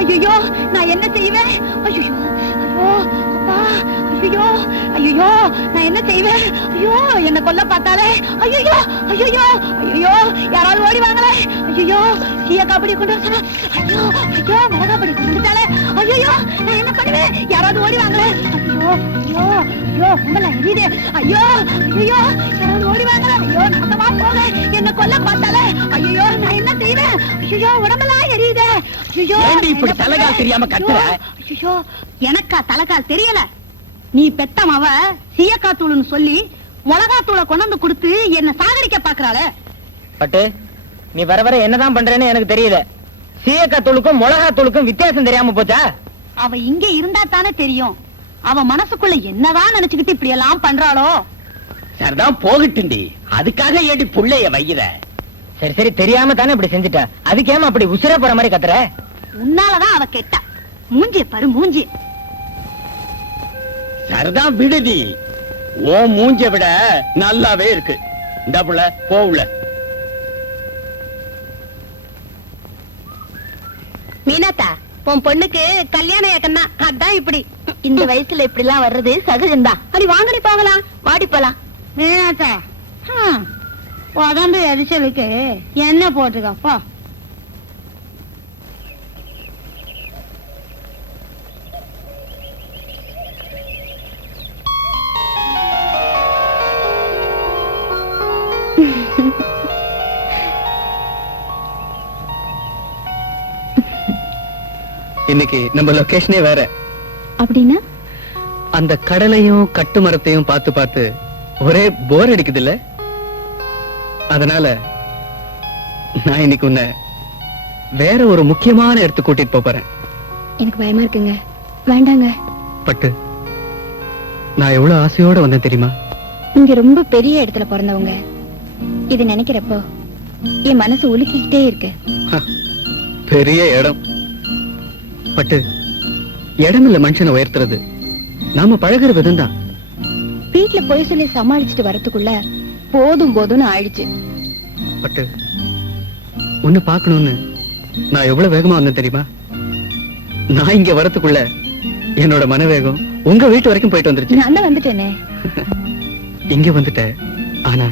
ஐயோ, நான் என்ன செய்வேன்? ஐயோ, ஐயோ, அப்பா, ஐயோ, ஐயோ, நான் என்ன செய்வேன்? ஐயோ, என்ன கொல்ல பார்த்தாலே. ஐயோ, ஐயோ, ஐயோ, யாராவது ஓடி வாங்களே. ஐயோ, சீயக்காப்படி கொண்டு வர சொன்னா ஐயோ ஐயோ மிளகாப்படி கொண்டு வந்துட்டாலே ஐயோ நான் என்ன பண்ணுவேன் யாராவது ஓடி வாங்களே ஐயோ ஐயோ ஐயோ உங்களை எரியுதே ஐயோ ஐயோ யாராவது ஓடி வாங்களே ஐயோ நாசமா போக என்ன கொல்ல பார்த்தாலே ஐயோ நான் என்ன செய்வேன் ஐயோ உடம்பெல்லாம் எரியுதே ஐயோ ஏண்டி இப்படி தலைகால் தெரியாம கத்துற? ஐயோ எனக்கா தலைகால் தெரியல நீ பெத்தமாவ சீயக்காத்தூள்னு சொல்லி மிளகாத்தூளை கொண்டு வந்து கொடுத்து என்ன சாகடிக்க பாக்குறாளே. பட்டு நீ வர வர என்னதான் பண்றேன்னு எனக்கு தெரியல. சீயக்காத்தூளுக்கும் மிளகாத்தூளுக்கும் வித்தியாசம் தெரியாம போச்சா? அவ இங்க இருந்தா தானே தெரியும் அவ மனசுக்குள்ள என்னதான் நினைச்சுக்கிட்டு இப்படி எல்லாம் பண்றாளோ. சரிதான் போகட்டுண்டி, அதுக்காக ஏடி புள்ளைய வைக்கிற? சரி சரி தெரியாம தானே இப்படி செஞ்சுட்டா, அதுக்கேமா அப்படி உசுர போற மாதிரி கத்துற? உன்னாலதான் அவ கெட்டா. மூஞ்சி பாரு மூஞ்சி. சரிதான் விடுதி, ஓ மூஞ்ச விட நல்லாவே இருக்கு. இந்த புள்ள போவுல. மீனாத்தா உன் பொண்ணுக்கு கல்யாண ஏக்கன்னா அதான் இப்படி. இந்த வயசுல இப்படி எல்லாம் வர்றது சகஜம்தான். அது வாங்கடி போகலாம், வாடி போலாம். மீனாத்தா உடம்பு எரிச்சலுக்கு என்ன போட்டுக்கப்பா. இன்னைக்கு நம்ம லொகேஷனே வேற. அப்படின்னா அந்த கடலையும் கட்டு மரத்தையும் பார்த்து பார்த்து ஒரே போர் அடிக்குது இல்ல? அதனால நான் இன்னைக்கு உன்னை வேற ஒரு முக்கியமான இடத்துக்கு கூட்டிட்டு போறேன். எனக்கு பயமா இருக்குங்க, வேண்டாங்க. பட்டு நான் எவ்வளவு ஆசையோட வந்தேன் தெரியுமா? இங்க ரொம்ப பெரிய இடத்துல பிறந்தவங்க. இது நினைக்கிறப்போ என் மனசு உலுக்கிக்கிட்டே இருக்கு. பெரிய இடம் பட்டு, இடம் இல்ல மனுஷனை உயர்த்துறது நாம பழகுற விதம் தான். வீட்டுல போய் சொல்லி சமாளிச்சுட்டு வரதுக்குள்ள போதும் போதும்னு ஆயிடுச்சு. பட்டு உன்னை பார்க்கணும்னு நான் எவ்வளவு வேகமா வந்தேன் தெரியுமா? நான் இங்க வரதுக்குள்ள என்னோட மனவேகம் உங்க வீட்டு வரைக்கும் போயிட்டு வந்துருச்சு. நான் தான் வந்துட்டேனே. இங்க வந்துட்டேன், ஆனா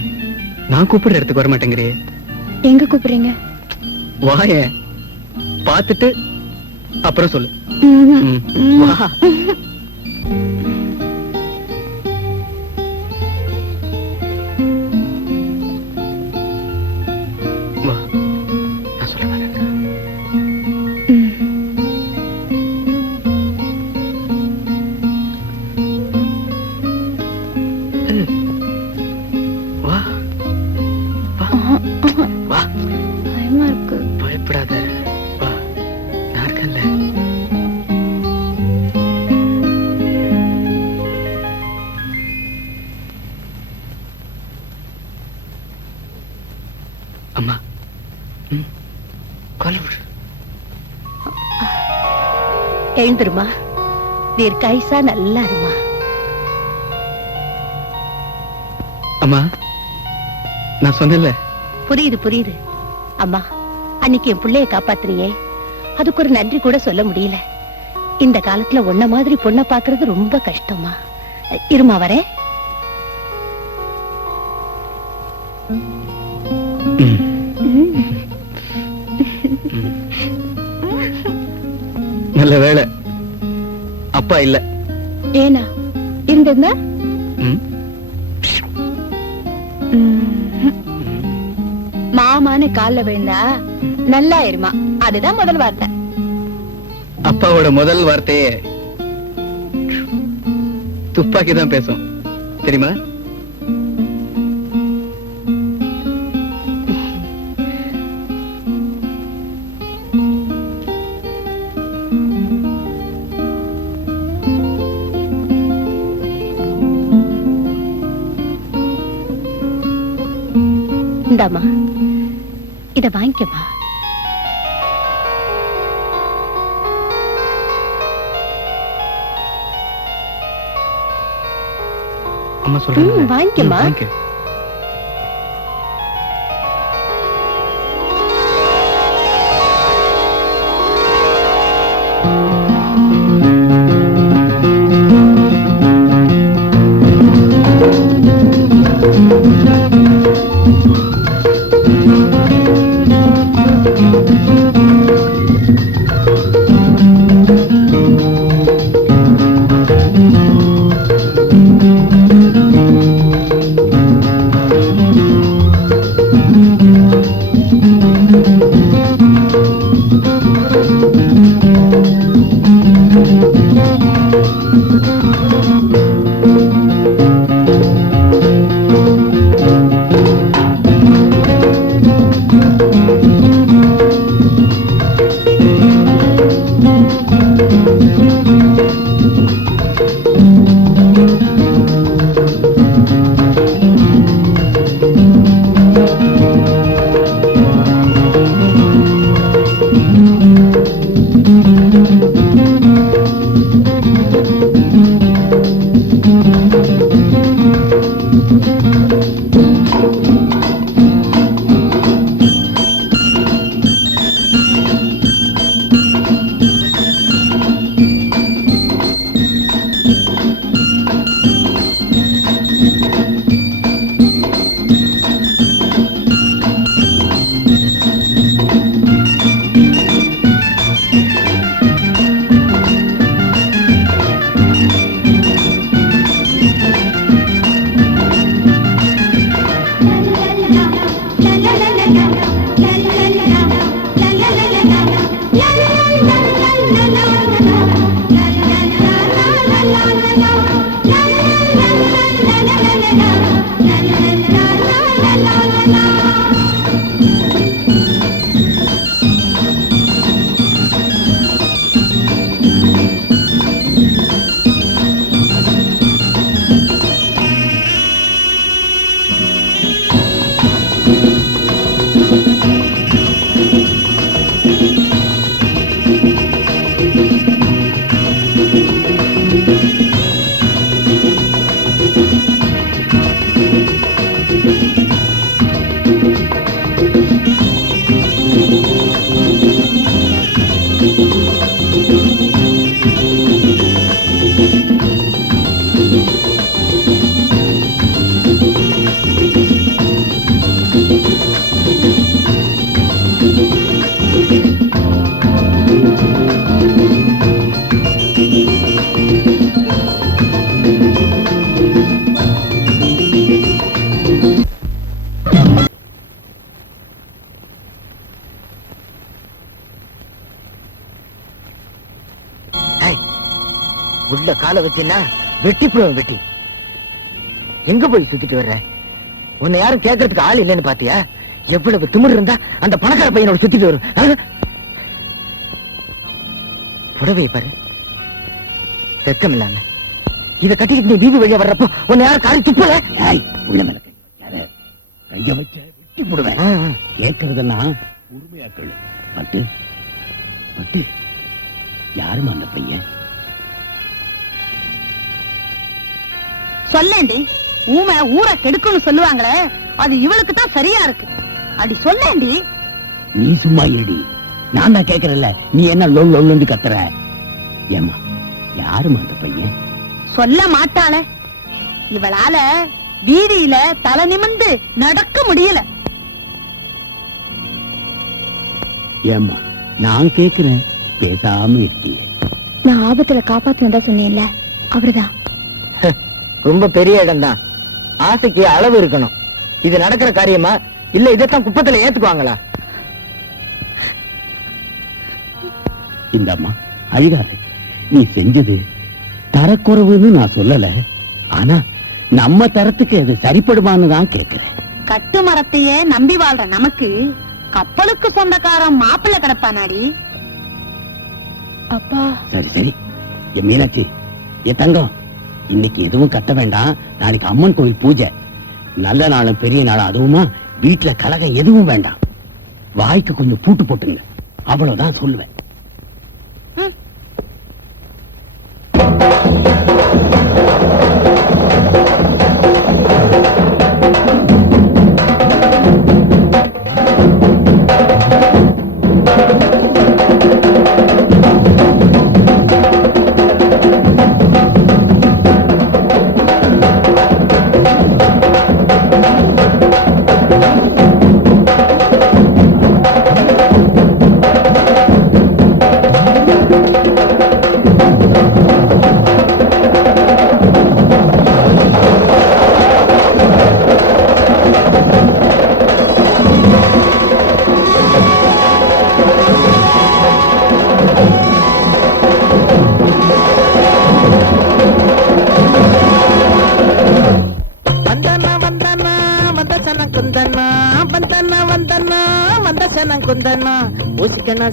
நான் கூப்பிடுற இடத்துக்கு வர மாட்டேங்கிறியே. எங்க கூப்பிடுறீங்க? வாயேன், பார்த்துட்டு அப்புறம் சொல்லு. வா. வா. நான் சொல்ல வரேன். வா. வா. வா. பயமா இருக்கு. பயப்படாத, வா, நான் இருக்கேன்ல. அம்மா, கால் விடு. எழுந்துருமா, தீர்க்காயுசா நல்லா இருமா. அம்மா, நான் சொன்னேன்ல. புரியுது புரியுது. அம்மா, அன்னைக்கு என் பிள்ளைய காப்பாத்துறியே, அதுக்கு ஒரு நன்றி கூட சொல்ல முடியல. இந்த காலத்துல உன்ன மாதிரி பொண்ணை பாக்குறது ரொம்ப கஷ்டமா. இருமா வரேன். நல்ல வேளை அப்பா இல்ல. ஏனா இருந்திருந்தா ம். மாமான்னு கால்ல விழுந்தா நல்லா இருமா, அதுதான் முதல் வார்த்தை. அப்பாவோட முதல் வார்த்தையே துப்பாக்கி தான் பேசும் தெரியுமா? இந்தாமா, இத வாங்கிக்கமா. அம்மா சொல்றேன், வாங்கிக்கமா. உள்ள கால வச்சின்னா வெட்டிப்புடுவேன் வெட்டி. எங்க போய் சுத்திட்டு வர்ற? உன்னை யாரும் கேட்கறதுக்கு ஆள் இல்லைன்னு பாத்தியா? எவ்வளவு திமிர் இருந்தா அந்த பணக்கார பையனோட சுத்திட்டு வரும். புடவையை பாரு, வெக்கம் இல்லாம இத கட்டிக்கிட்டு நீ வீதி வழியா வர்றப்போ உன்னை யாரும் காலி துப்பல. உள்ள மிளகு கைய வச்ச வெட்டி போடுவேன். கேட்கறதுன்னா உரிமையாக்கள். பட்டு பட்டு யாருமா அந்த பையன்? சொல்லேண்டி, ஊமை ஊரை கெடுக்குன்னு சொல்லுவாங்களே, அது இவளுக்கு தான் சரியா இருக்கு. அடி சொல்லேண்டி. நீ சும்மா இருடி, நான் தான் கேக்குறல, நீ என்ன லொல் லொல்லுன்னு கத்துற? ஏமா யாருமா அந்த பையன்? சொல்ல மாட்டாளே, இவளால வீதியில தலை நிமிர்ந்து நடக்க முடியல. ஏமா நான் கேக்குறேன், பேசாம இருக்கீங்க. நான் ஆபத்துல காப்பாத்தினதா சொன்னேன்ல, அவர்தான். ரொம்ப பெரிய இடம் தான், ஆசைக்கு அளவு இருக்கணும். இது நடக்கிற காரியமா இல்ல இதைத்தான் குப்பத்துல ஏத்துக்குவாங்களா? இந்த அம்மா அழுகாது, நீ செஞ்சது தரக்குறைவுன்னு நான் சொல்லல, ஆனா நம்ம தரத்துக்கு அது சரிப்படுமான்னு தான் கேக்குறேன். கட்டு மரத்தையே நம்பி வாழ்ற நமக்கு கப்பலுக்கு சொந்தக்காரன் மாப்பிள்ளை கிடப்பானாடி. அப்பா சரி சரி, என் மீனாட்சி, என் தங்கம், இன்னைக்கு எதுவும் கத்த வேண்டாம். நாளைக்கு அம்மன் கோயில் பூஜை, நல்ல நாளும் பெரிய நாளும், அதுவுமா வீட்டுல கலகம் எதுவும் வேண்டாம். வாய்க்கு கொஞ்சம் பூட்டு போட்டுங்க, அவ்வளவுதான் சொல்லுவேன்.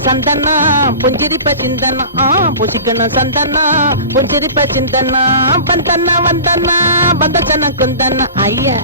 சந்தனா புஞ்சிரிப்ப சிந்தனா, புசிக்கணும் சந்தனா புஞ்சிரிப்ப சிந்தனா, பந்தனா வந்தனா பந்தசன குந்தனா. ஐயா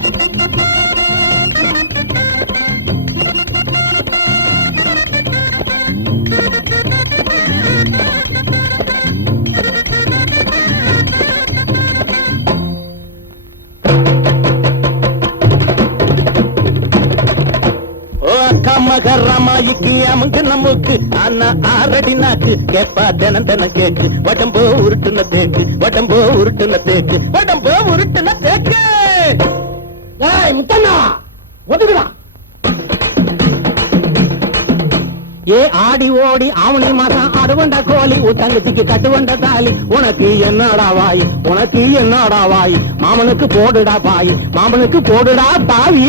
மகரமாயிக்கு அமுக்கு நமக்கு ஆனா ஆரடி நாக்கு கேப்பா தினம் தினம் கேக்கு வடம்போ உருட்டுன தேக்கு வடம்போ உருட்டுன தேக்கு வடம்போ உருட்டுன தேக்கு. முத்தண்ணா ஒதுக்குதான். ஏ ஆடி ஓடி ஆவணி மாசம் அடுவண்ட கோழி உத்தங்கத்துக்கு கட்டுவண்ட தாலி, உனக்கு என்னடா வாய் உனக்கு என்னடா வாய், மாமனுக்கு போடுடா பாய் மாமனுக்கு போடுடா பாவி.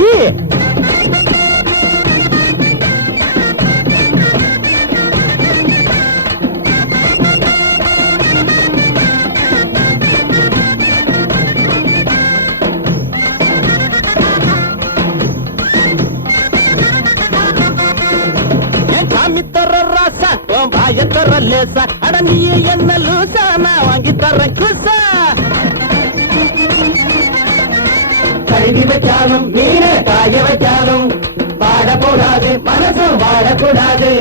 தர லேசா அட நீ என்ன லூசா நான் வாங்கி தரேன் குசா கழுவி வச்சாலும் மீனை காய வச்சாலும் வாடக்கூடாது மனசும் வாடக்கூடாது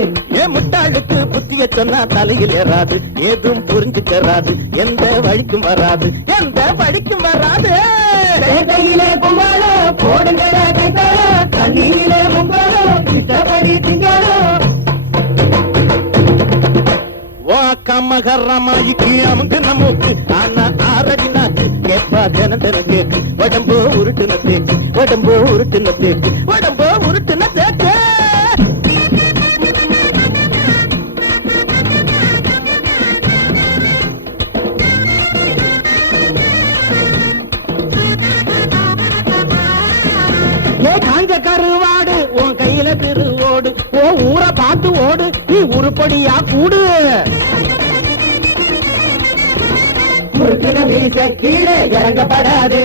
என் முட்டாளுக்கு புத்திய சொன்னா தலையில் ஏறாது ஏதும் புரிஞ்சுக்கறாது எந்த வழிக்கும் வராது எந்த வழிக்கும் வராது கையிலே கும்பாலோ போடுங்கிற கைகாலோ தண்ணியிலே முங்காலோ இஷ்டப்படி திங்காலோ ஓ கம்மகரமாய்க்கு அவங்க நமக்கு ஆனா ஆரடி நாக்கு கேப்பா ஜன கேக்கு உடம்பு உருட்டுன தேக்கு உடம்பு உருட்டுன தேக்கு உடம்பு உருட்டுன தேக்கு ஏ காஞ்ச கருவாடு உன் கையில திருவோடு ஓ ஊரை பார்த்து ஓடு நீ உருப்படியா கூடு முறுக்கின வீச கீழே இறங்கப்படாது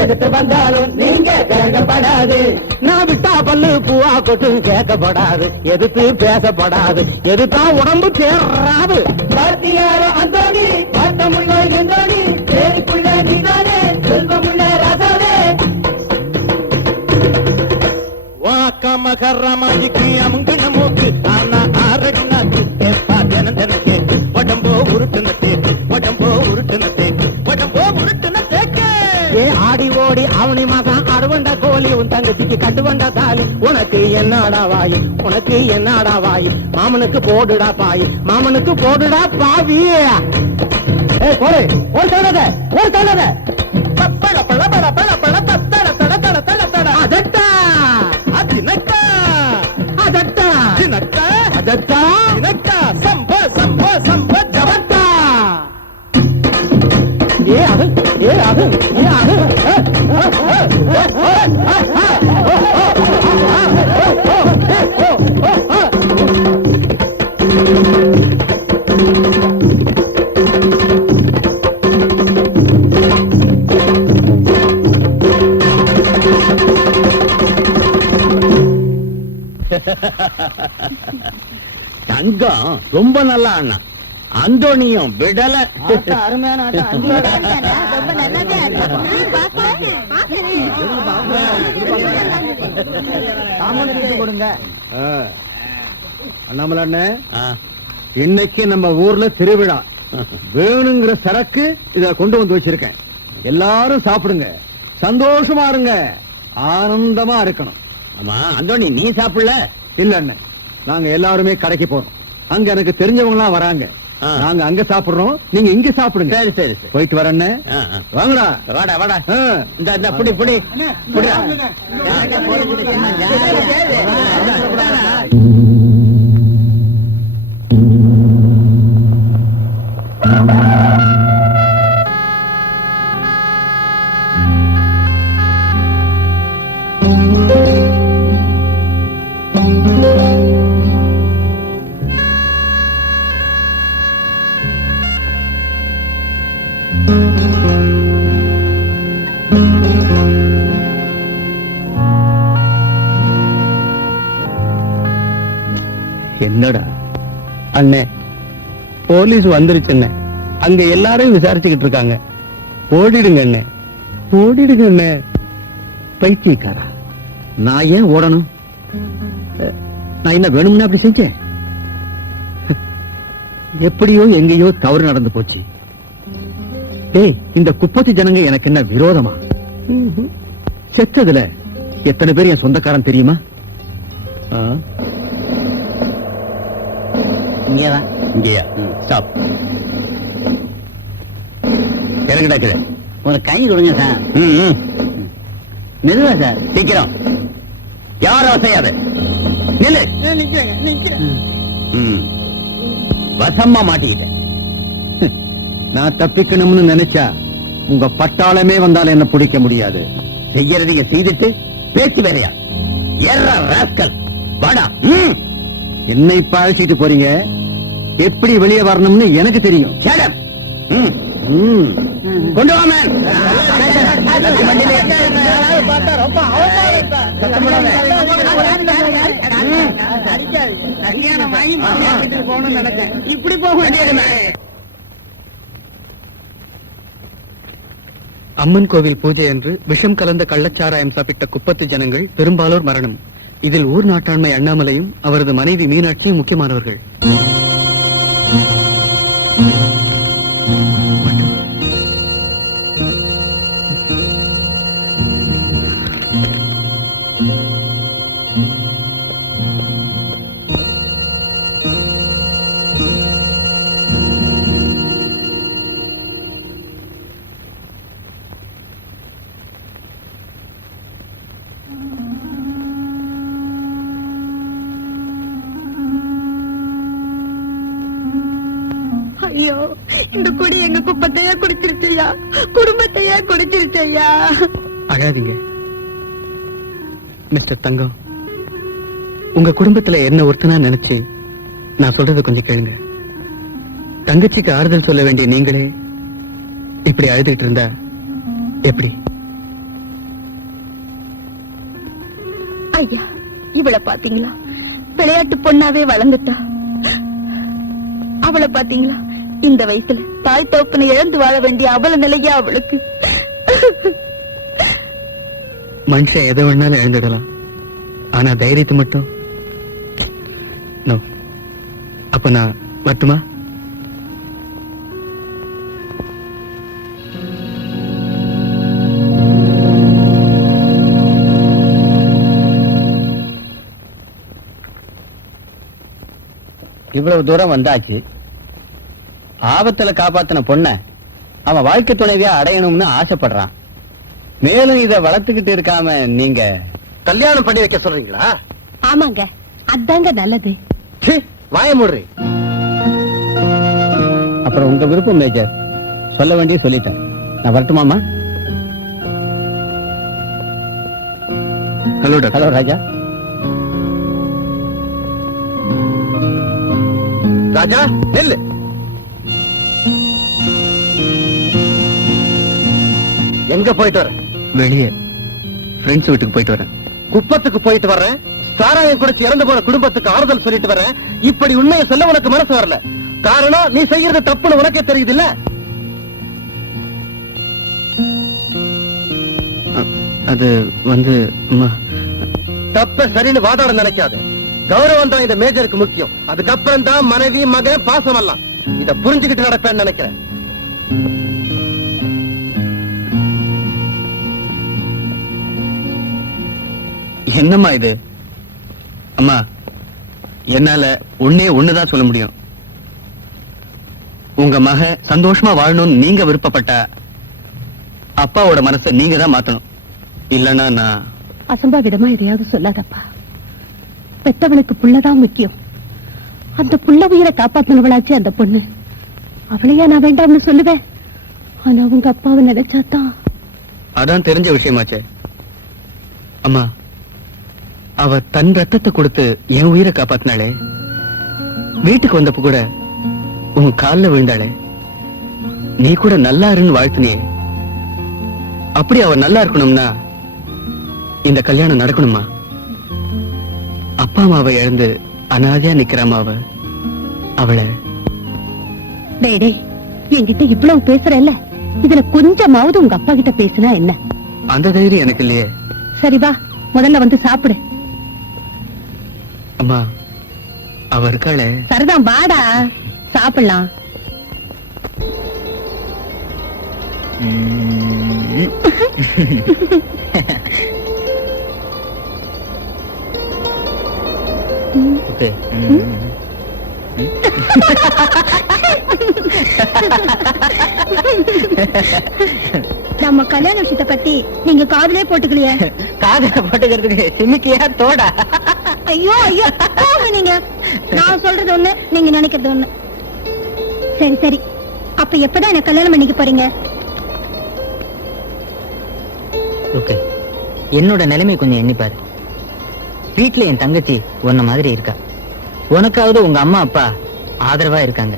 எதுக்கு வந்தாலும் நீங்க இறங்கப்படாது நான் விட்டா பல்லு பூவா கொட்டு கேட்கப்படாது எதுக்கு பேசப்படாது எதுதான் உடம்பு தேர்றாது பார்த்தியாரோ அந்தோணி பார்த்தமுள்ள எந்தோணி தேடிக்குள்ள நீதானே செல்வமுள்ள ராசாவே மகரமாய்க்கு அவங்க நமக்கு ஆனா ஆரடி நாக்கு கேப்பா ஜன கேக்கு உடம்போ உருட்டுன தேக்கு உடம்போ உருட்டுன தேக்கு உடம்போ உருட்டுன தேக்கு ஏ ஆடி ஓடி அவனி மகன் அறுவண்ட கோழி உன் தங்கச்சிக்கு கட்டுவண்ட தாலி உனக்கு என்னடா வாயி உனக்கு என்னடா வாயி மாமனுக்கு போடுடா பாயி மாமனுக்கு போடுடா பாவி ஏ போடு ஒரு தடவை ஒரு தடவை பப்பட பட பட பட பட தட தட தட தட தட அதட்டா அதினக்கா அதட்டா தினக்கா அதட்டா தினக்கா சம்ப சம்ப சம்ப ஜவட்டா ஏ அது ஏ அது ஏ அது தங்கம் ரொம்ப நல்லா அண்ணா அந்தோனியும் விடல அருமையான ரொம்ப நல்லாவே கொடுங்க அண்ணாமலை அண்ணன் இன்னைக்கு நம்ம ஊர்ல திருவிழா வேணுங்கிற சரக்கு இத கொண்டு வந்து வச்சிருக்கேன் எல்லாரும் சாப்பிடுங்க சந்தோஷமா இருங்க ஆனந்தமா இருக்கணும் ஆமா அந்தோனி நீ சாப்பிடல இல்ல அண்ணன் நாங்க எல்லாருமே கடைக்கு போறோம் அங்க எனக்கு தெரிஞ்சவங்க எல்லாம் வராங்க நாங்க அங்க சாப்பிடுறோம் நீங்க இங்க சாப்பிடுங்க சரி சரி சரி போயிட்டு வரேன்னு வாங்கடா வாடா வாடா இந்த புடி புடி புடிடா. என்னடா அண்ணே போலீஸ் வந்துருச்சு அண்ணே அங்க எல்லாரையும் விசாரிச்சுக்கிட்டு இருக்காங்க ஓடிடுங்க அண்ணே ஓடிடுங்க அண்ணே பைத்தியக்காரா நான் ஏன் ஓடணும் நான் என்ன வேணும்னு அப்படி செஞ்சேன் எப்படியோ எங்கேயோ தவறு நடந்து போச்சு டேய் இந்த குப்பத்தி ஜனங்க எனக்கு என்ன விரோதமா செத்ததுல எத்தனை பேர் என் சொந்தக்காரன் தெரியுமா இங்கேதான் இங்கேயா ஸ்டாப் இறங்கடா கீழே ஒரு கை கொடுங்க சார் மெதுவா சார் சீக்கிரம் யாரும் அசையாத நில்லு வசமா மாட்டிக்கிட்டேன் நான் தப்பிக்கணும்னு நினைச்சா உங்க பட்டாளமே வந்தாலும் என்ன பிடிக்க முடியாது செய்யறதைய செய்துட்டு பேச்சு வேறையா எர்ற ராஸ்கல் வாடா என்னை இப்ப அழைச்சிட்டு போறீங்க எப்படி வெளியே வரணும்னு எனக்கு தெரியும் Shut up. கொண்டு வாம இப்படி போக வேண்டியது. அம்மன் கோவில் பூஜை அன்று விஷம் கலந்த கள்ளச்சாராயம் சாப்பிட்ட குப்பத்து ஜனங்கள் பெரும்பாலோர் மரணம். இதில் ஊர் நாட்டாண்மை அண்ணாமலையும் அவரது மனைவி மீனாட்சியும் முக்கியமானவர்கள். ஐயோ, இந்த குடி எங்க குப்பத்தையே குடிச்சிருச்சையா, குடும்பத்தையே குடிச்சிருச்சையா. அழாதீங்க மிஸ்டர் தங்கம். உங்க குடும்பத்துல என்ன ஒருத்தனா நினைச்சு நான் சொல்றதை கொஞ்சம் கேளுங்க. தங்கச்சிக்கு ஆறுதல் சொல்ல வேண்டிய நீங்களே இப்படி அழுதுகிட்டு இருந்தா எப்படி? ஐயா, இவளை பாத்தீங்களா? விளையாட்டு பொண்ணாவே வளர்ந்துட்டா. அவளை பாத்தீங்களா? இந்த வயசுல தாய் தோப்பனை இழந்து வாழ வேண்டிய அவல நிலையா அவளுக்கு. மனுஷன் எதை வேணாலும் எழுந்துடலாம், ஆனா தைரியத்தை மட்டும் நோ. அப்ப நான் வரட்டுமா? இவ்வளவு தூரம் வந்தாச்சு. ஆபத்துல காப்பாத்தின பொண்ண அவன் வாழ்க்கை துணைவியா அடையணும்னு ஆசைப்படுறான். மேலும் இத வளர்த்துக்கிட்டு இருக்காம நீங்க கல்யாணம் பண்ணி வைக்க சொல்றீங்களா? ஆமாங்க, அதாங்க நல்லது. வாய மூடுறி. அப்புறம் உங்க விருப்பம் மேஜர். சொல்ல வேண்டிய சொல்லிட்டேன். நான் வரட்டுமாமா? ஹலோ ஹலோ ராஜா. ராஜா நெல்லு. எங்க போயிட்டு வர? வெளியே ஃப்ரெண்ட்ஸ் வீட்டுக்கு போயிட்டு வரேன். குப்பத்துக்கு போயிட்டு வர்றேன். சாராயம் குடிச்சு இறந்து போன குடும்பத்துக்கு ஆறுதல் சொல்லிட்டு வரேன். இப்படி உண்மையை சொல்ல உனக்கு மனசு வரல. காரணம் நீ செய்யறது தப்புன்னு உனக்கே தெரியுது இல்ல? அது வந்து தப்ப சரின்னு வாதாட நினைக்காது. கௌரவம் தான் இந்த மேஜருக்கு முக்கியம். அதுக்கப்புறம் தான் மனைவி மகன் பாசம் எல்லாம். இத புரிஞ்சுக்கிட்டு நடப்பேன்னு நினைக்கிறேன். என்னம்மா இது? அம்மா, என்னால ஒண்ணுதான் சொல்ல முடியும். உங்க மக சந்தோஷமா வாழணும்னு நீங்க விருப்பப்பட்ட அப்பாவோட மனசை நீங்க தான் மாத்தணும். இல்லன்னா நான் அசம்பாவிதமா எதையாவது சொல்லாதப்பா. பெத்தவனுக்கு புள்ளதான் முக்கியம். அந்த புள்ள உயிரை காப்பாத்தினவளாச்சு அந்த பொண்ணு. அவளையா நான் வேண்டாம்னு சொல்லுவேன். ஆனா உங்க அப்பாவை நினைச்சாதான். அதான் தெரிஞ்ச விஷயமாச்சே. அம்மா, அவ தன் ரத்தத்தை கொடுத்து என் உயிரை காப்பாத்தினாளே. வீட்டுக்கு வந்தப்ப கூட உன் கால்ல விழுந்தாளே. நீ கூட நல்லா இருன்னு வாழ்த்தினியே. அப்படி அவ நல்லா இருக்கணும்னா இந்த கல்யாணம் நடக்கணுமா? அப்பா அம்மாவை இழந்து அனாதையா நிக்கிறாமா அவளை. டேய் டேய், என்கிட்ட இவ்வளவு பேசுறல்ல, இதுல கொஞ்சமாவது உங்க அப்பா கிட்ட பேசினா என்ன? அந்த தைரியம் எனக்கு இல்லையே. சரி வா, முதல்ல வந்து சாப்பிடு. அம்மா, அவ இருக்காளே. சரிதான், வாடா சாப்பிடலாம். ஓகே. நம்ம கல்யாண விஷயத்தை பத்தி நீங்க காதுலே போட்டுக்கலையே. காதல போட்டுக்கிறதுக்கு சிமிக்கியா தோடா? ஐயோ ஐயோ, போங்க நீங்க. நான் சொல்றது ஒண்ணு, நீங்க நினைக்கிறது ஒண்ணு. சரி சரி, அப்ப எப்பதான் என்ன கல்யாணம் பண்ணிக்க போறீங்க? ஓகே, என்னோட நிலைமை கொஞ்சம் எண்ணிப்பாரு. வீட்டுல என் தங்கச்சி உன்ன மாதிரி இருக்கா. உனக்காவது உங்க அம்மா அப்பா ஆதரவா இருக்காங்க.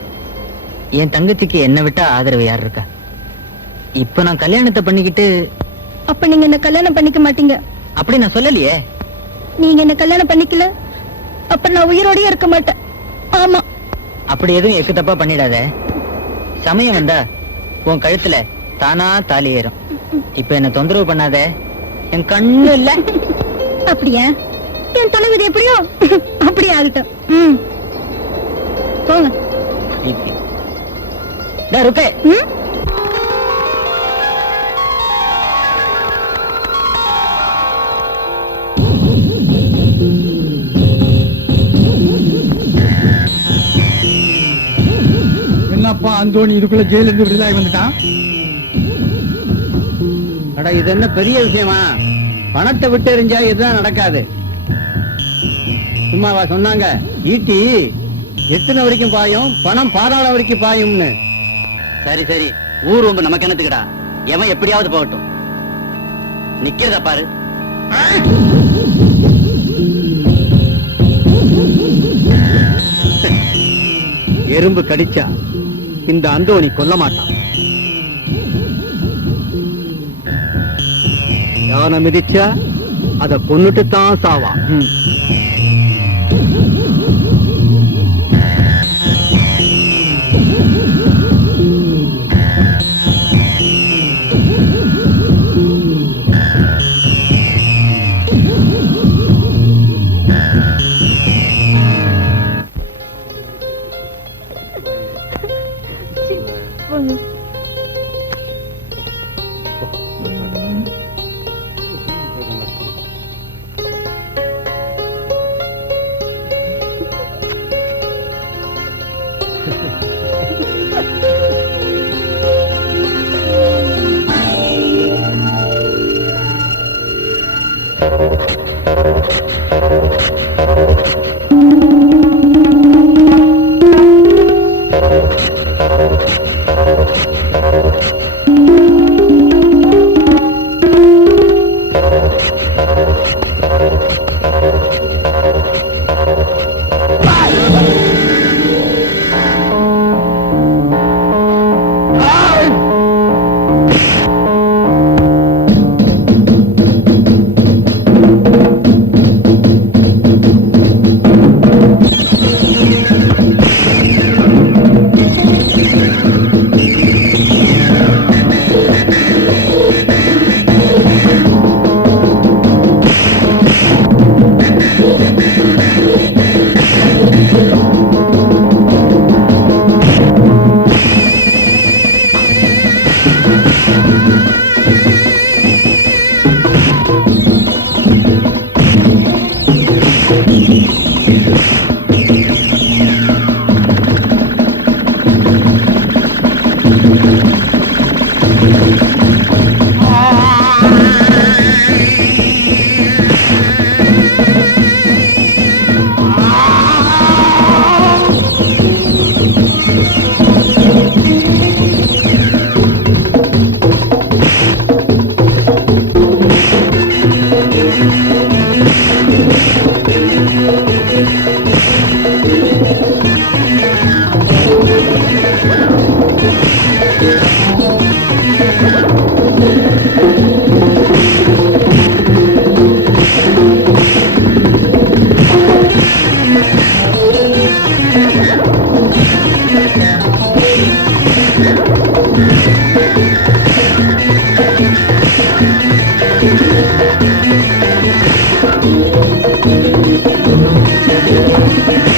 என் தங்கச்சிக்கு என்ன விட்டா ஆதரவு யார் இருக்கா? இப்ப நான் கல்யாணத்தை பண்ணிக்கிட்டு அப்ப நீங்க என்ன கல்யாணம் பண்ணிக்க மாட்டீங்க. அப்படி நான் சொல்லலையே. நீங்க என்ன கல்யாணம் பண்ணிக்கல, அப்ப நான் உயிரோடயே இருக்க மாட்டேன். ஆமா. அப்படி எதுவும் எக்கு தப்பா பண்ணிடாத. சமயம் வந்தா உன் கழுத்துல தானா தாலி ஏறும். இப்ப என்ன தொந்தரவு பண்ணாத. என் கண்ணு இல்ல. அப்படியா? என் தலைவிதி எப்படியோ அப்படியே ஆகட்டும். போங்க. ருப்பே. என்னப்பா அந்தோணி இதுக்குள்ள ஜெயில இருந்து விடுதலாகி வந்துட்டான்? அட இது என்ன பெரிய விஷயமா? பணத்தை விட்டு எறிஞ்சா இதுதான் நடக்காது. சும்மாவா சொன்னாங்க ஈட்டி எத்தனை வரைக்கும் பாயும், பணம் பாதாள வரைக்கும் பாயும்னு. சரி சரி, ஊர் ரொம்ப நமக்கு என்னத்துக்குடா? எவன் எப்படியாவது போகட்டும். நிக்கிறத பாரு. எறும்பு கடிச்சா இந்த அந்தோணி கொல்ல மாட்டான். யானை மிதிச்சா அத கொன்னுட்டு தான் சாவா. Thank you.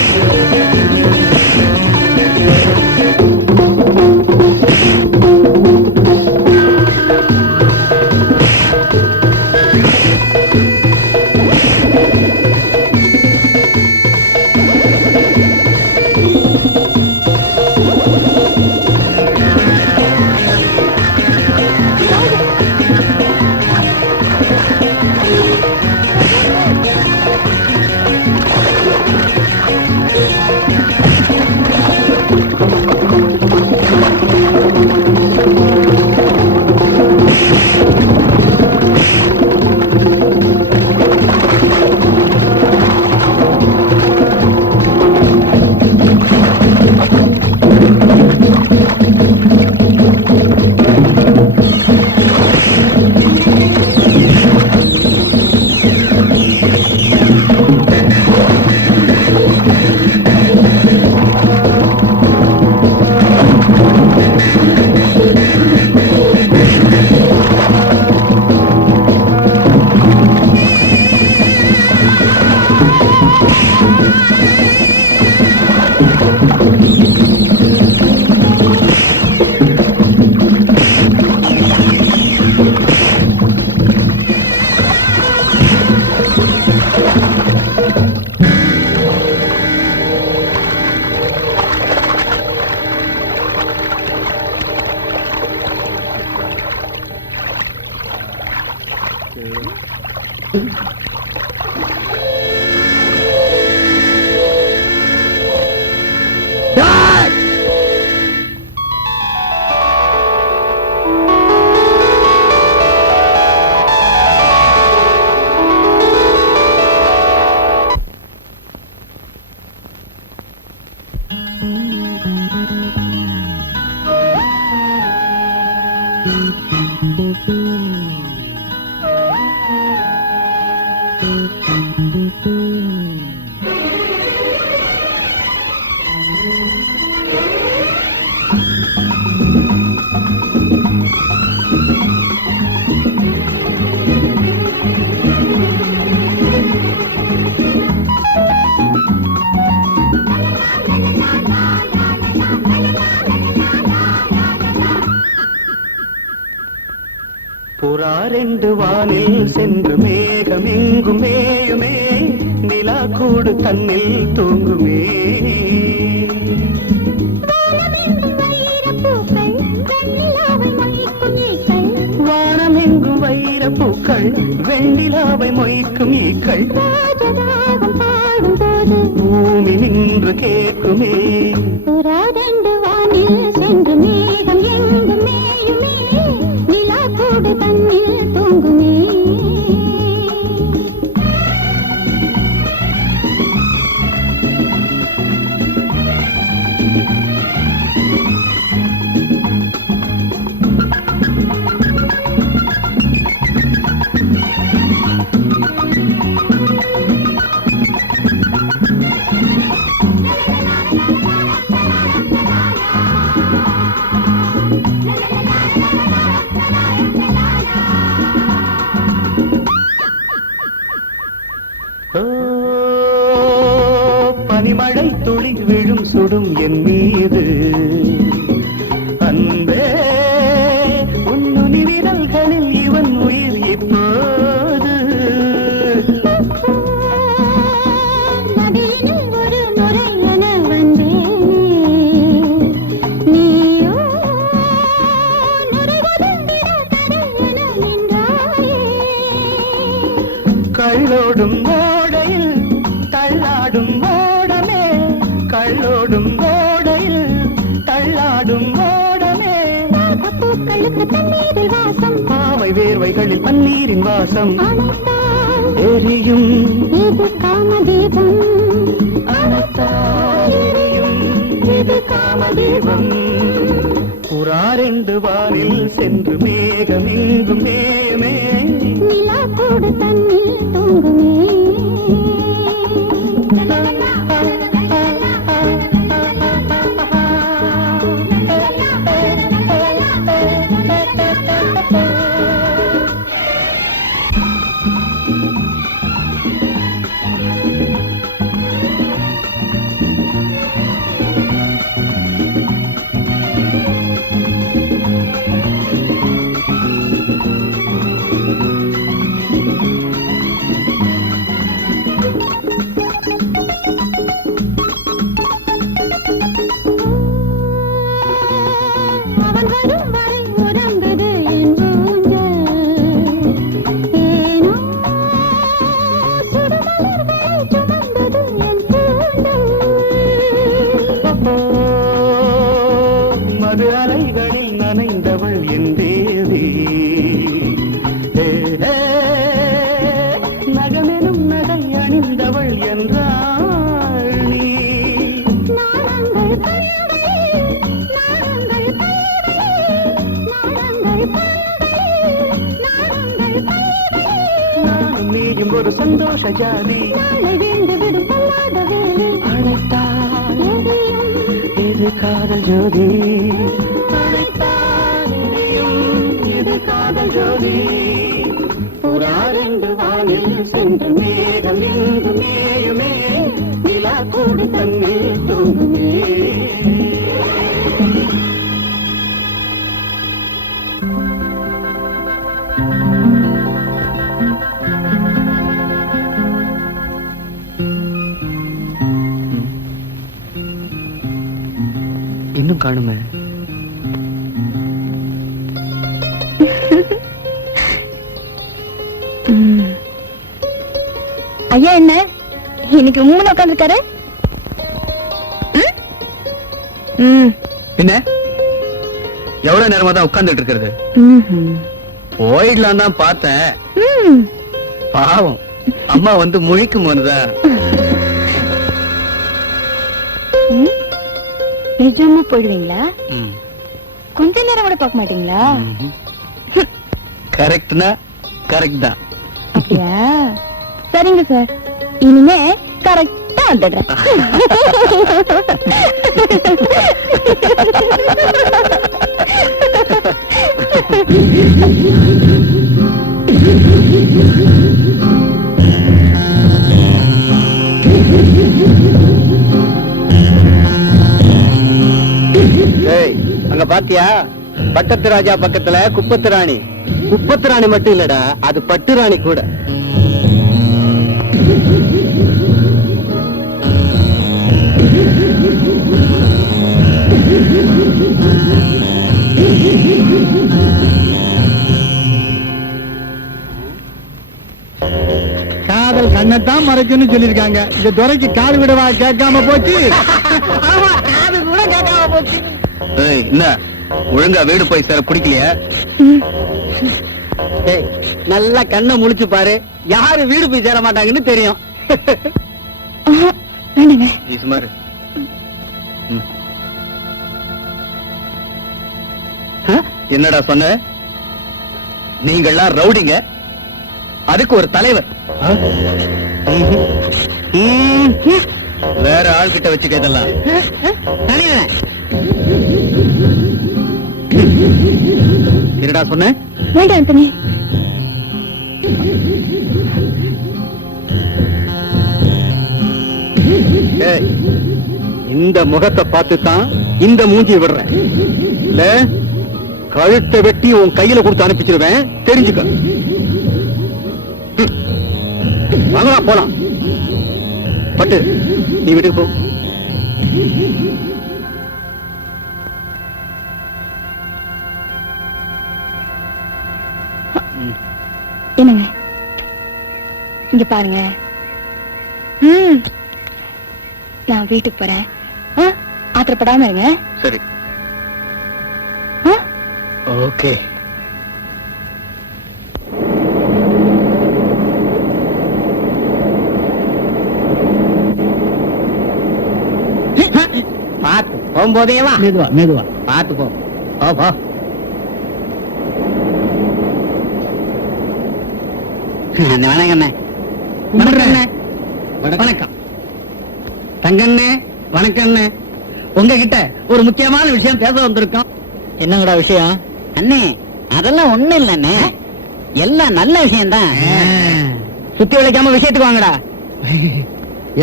புறாரெண்டு வானில் சென்று மேகம் எங்கும் மேயுமே, நிலா கூடு தன்னில் தூங்குமே. வானம் எங்கும் வைர பூக்கள், வெண்ணிலாவை மொய்க்கும் ஈக்கள், பூமி நின்று கேட்குமே. புறாரெண்டு வானில் சென்று மேகம் எங்கும் மேயுமே, நிலா கூடு தன்னில் தூங்குமே. பனிமழை துளி விழும் சுடும் என் மீது, அன்பே உன்னுனி விரல்களில் இவன் உயிர் இப்போது. நதியினில் ஒரு நுரை என வந்தேனே, நீயோ நுரை வளர்ந்திட கடல் என நின்றாயே. கள்ளோடும் ஓடையில் தள்ளாடும் ஓடமே, கள்ளோடும் ஓடையில் தள்ளாடும் ஓடமே. பூக்களுக்கு தண்ணீரில் வாசம், பாவை வேர்வைகளில் பன்னீரின் வாசம். அணைத்தால் எரியும் இது காமதீபம், அணைத்தால் எரியும் இது காமதீபம். புறாரெண்டு வானில் சென்று மேகம் எங்கும் மேயுமே, நிலா கூடு தன்னில் தூங்குமே. அவன் வரும் வரை உறங்குது என் ஊஞ்சல், ஏனோ சுடுமலர்களை சுமந்தது என் கூந்தல். மது அலைகளில் நனைந்தவள் என் தேவி, நகமெனும் நகை அணிந்தவள் என்றாள் நீ. நாணங்கள் பல்வழி, நாணங்கள் பல்வழி, நாணங்கள் பல்வழி, நாணங்கள் பல்வழி. நானும் நீயும் ஒரு சந்தோஷ ஜாதி. நாளை வீழ்ந்து விடும் பொல்லாத வேலி, அழைத்தால் எரியும் இது காதல் ஜோதி, அழைத்தால் எரியும் இது காதல் ஜோதி. புறாரெண்டு வானில் சென்று மேகம் எங்கும் மேயுமே, நிலா கூடு கட்டி தூங்குமே. இன்னும் காணுமே. ஐயா என்ன இன்னைக்கு மூணு உட்காந்துருக்காரு? பின்ன எவ்வளவு நேரமா தான் உட்கார்ந்துட்டு இருக்கிறது? போயிடலாம் தான் பார்த்தேன். பாவம் அம்மா வந்து முழிக்கும் போதுதான். நிஜமா போயிடுவீங்களா? கொஞ்ச நேரம் கூட பார்க்க மாட்டீங்களா? கரெக்ட்னா கரெக்ட் தான். அப்படியா? சரிங்க சார், இனிமே கரெக்டா வந்துடுறேன். அங்க பாத்தியா, பட்டத்து ராஜா பக்கத்துல குப்பத்து ராணி. குப்பத்து ராணி மட்டும் இல்லடா, அது பட்டு ராணி கூட. காதல் கண்ணத்தான் மறைக்குன்னு சொல்லிருக்காங்க. இந்த துறைக்கு காது விடவா கேட்காம போச்சு. என்ன ஒழுங்கா வீடு போய் சேர பிடிக்கலையா? நல்லா கண்ணை முழிச்சு பாரு, யாரு வீடு போய் சேர மாட்டாங்கன்னு தெரியும். வேணுங்க. நீ சுமாரு. என்னடா சொன்ன? நீங்கள்லாம் ரவுடிங்க, அதுக்கு ஒரு தலைவர். வேற ஆள்கிட்ட வச்சுக்க இதெல்லாம். என்னடா சொன்ன? வேண்டாம் ஆண்டனி. ஏய், இந்த முகத்தை பார்த்து தான் இந்த மூஞ்சி விடுறேன். இல்ல கழுத்தை வெட்டி உன் கையில கொடுத்து அனுப்பிச்சிருவேன், தெரிஞ்சுக்க. வாங்கடா போலாம். பட்டு நீ வீட்டுக்கு போ. என்னங்க இங்க பாருங்க. நான் வீட்டுக்கு போறேன். ஆத்திரப்படாம இருங்க. சரி, ஓகே. பார்த்து போகும்போதே வா. மெதுவா மெதுவா. பார்த்து போ. போ போ. வணக்கண்ணே. வணக்கண்ணே. வணக்கம் தங்கண்ணே. வணக்கண்ணே. உங்ககிட்ட ஒரு முக்கியமான விஷயம் பேச வந்திருக்கோம். என்னங்கடா விஷயம்? அண்ணே அதெல்லாம் ஒண்ணு இல்லண்ணே, எல்லாம் நல்ல விஷயம்தான். சுத்தி உழைக்காம விஷயத்துக்கு வாங்கடா.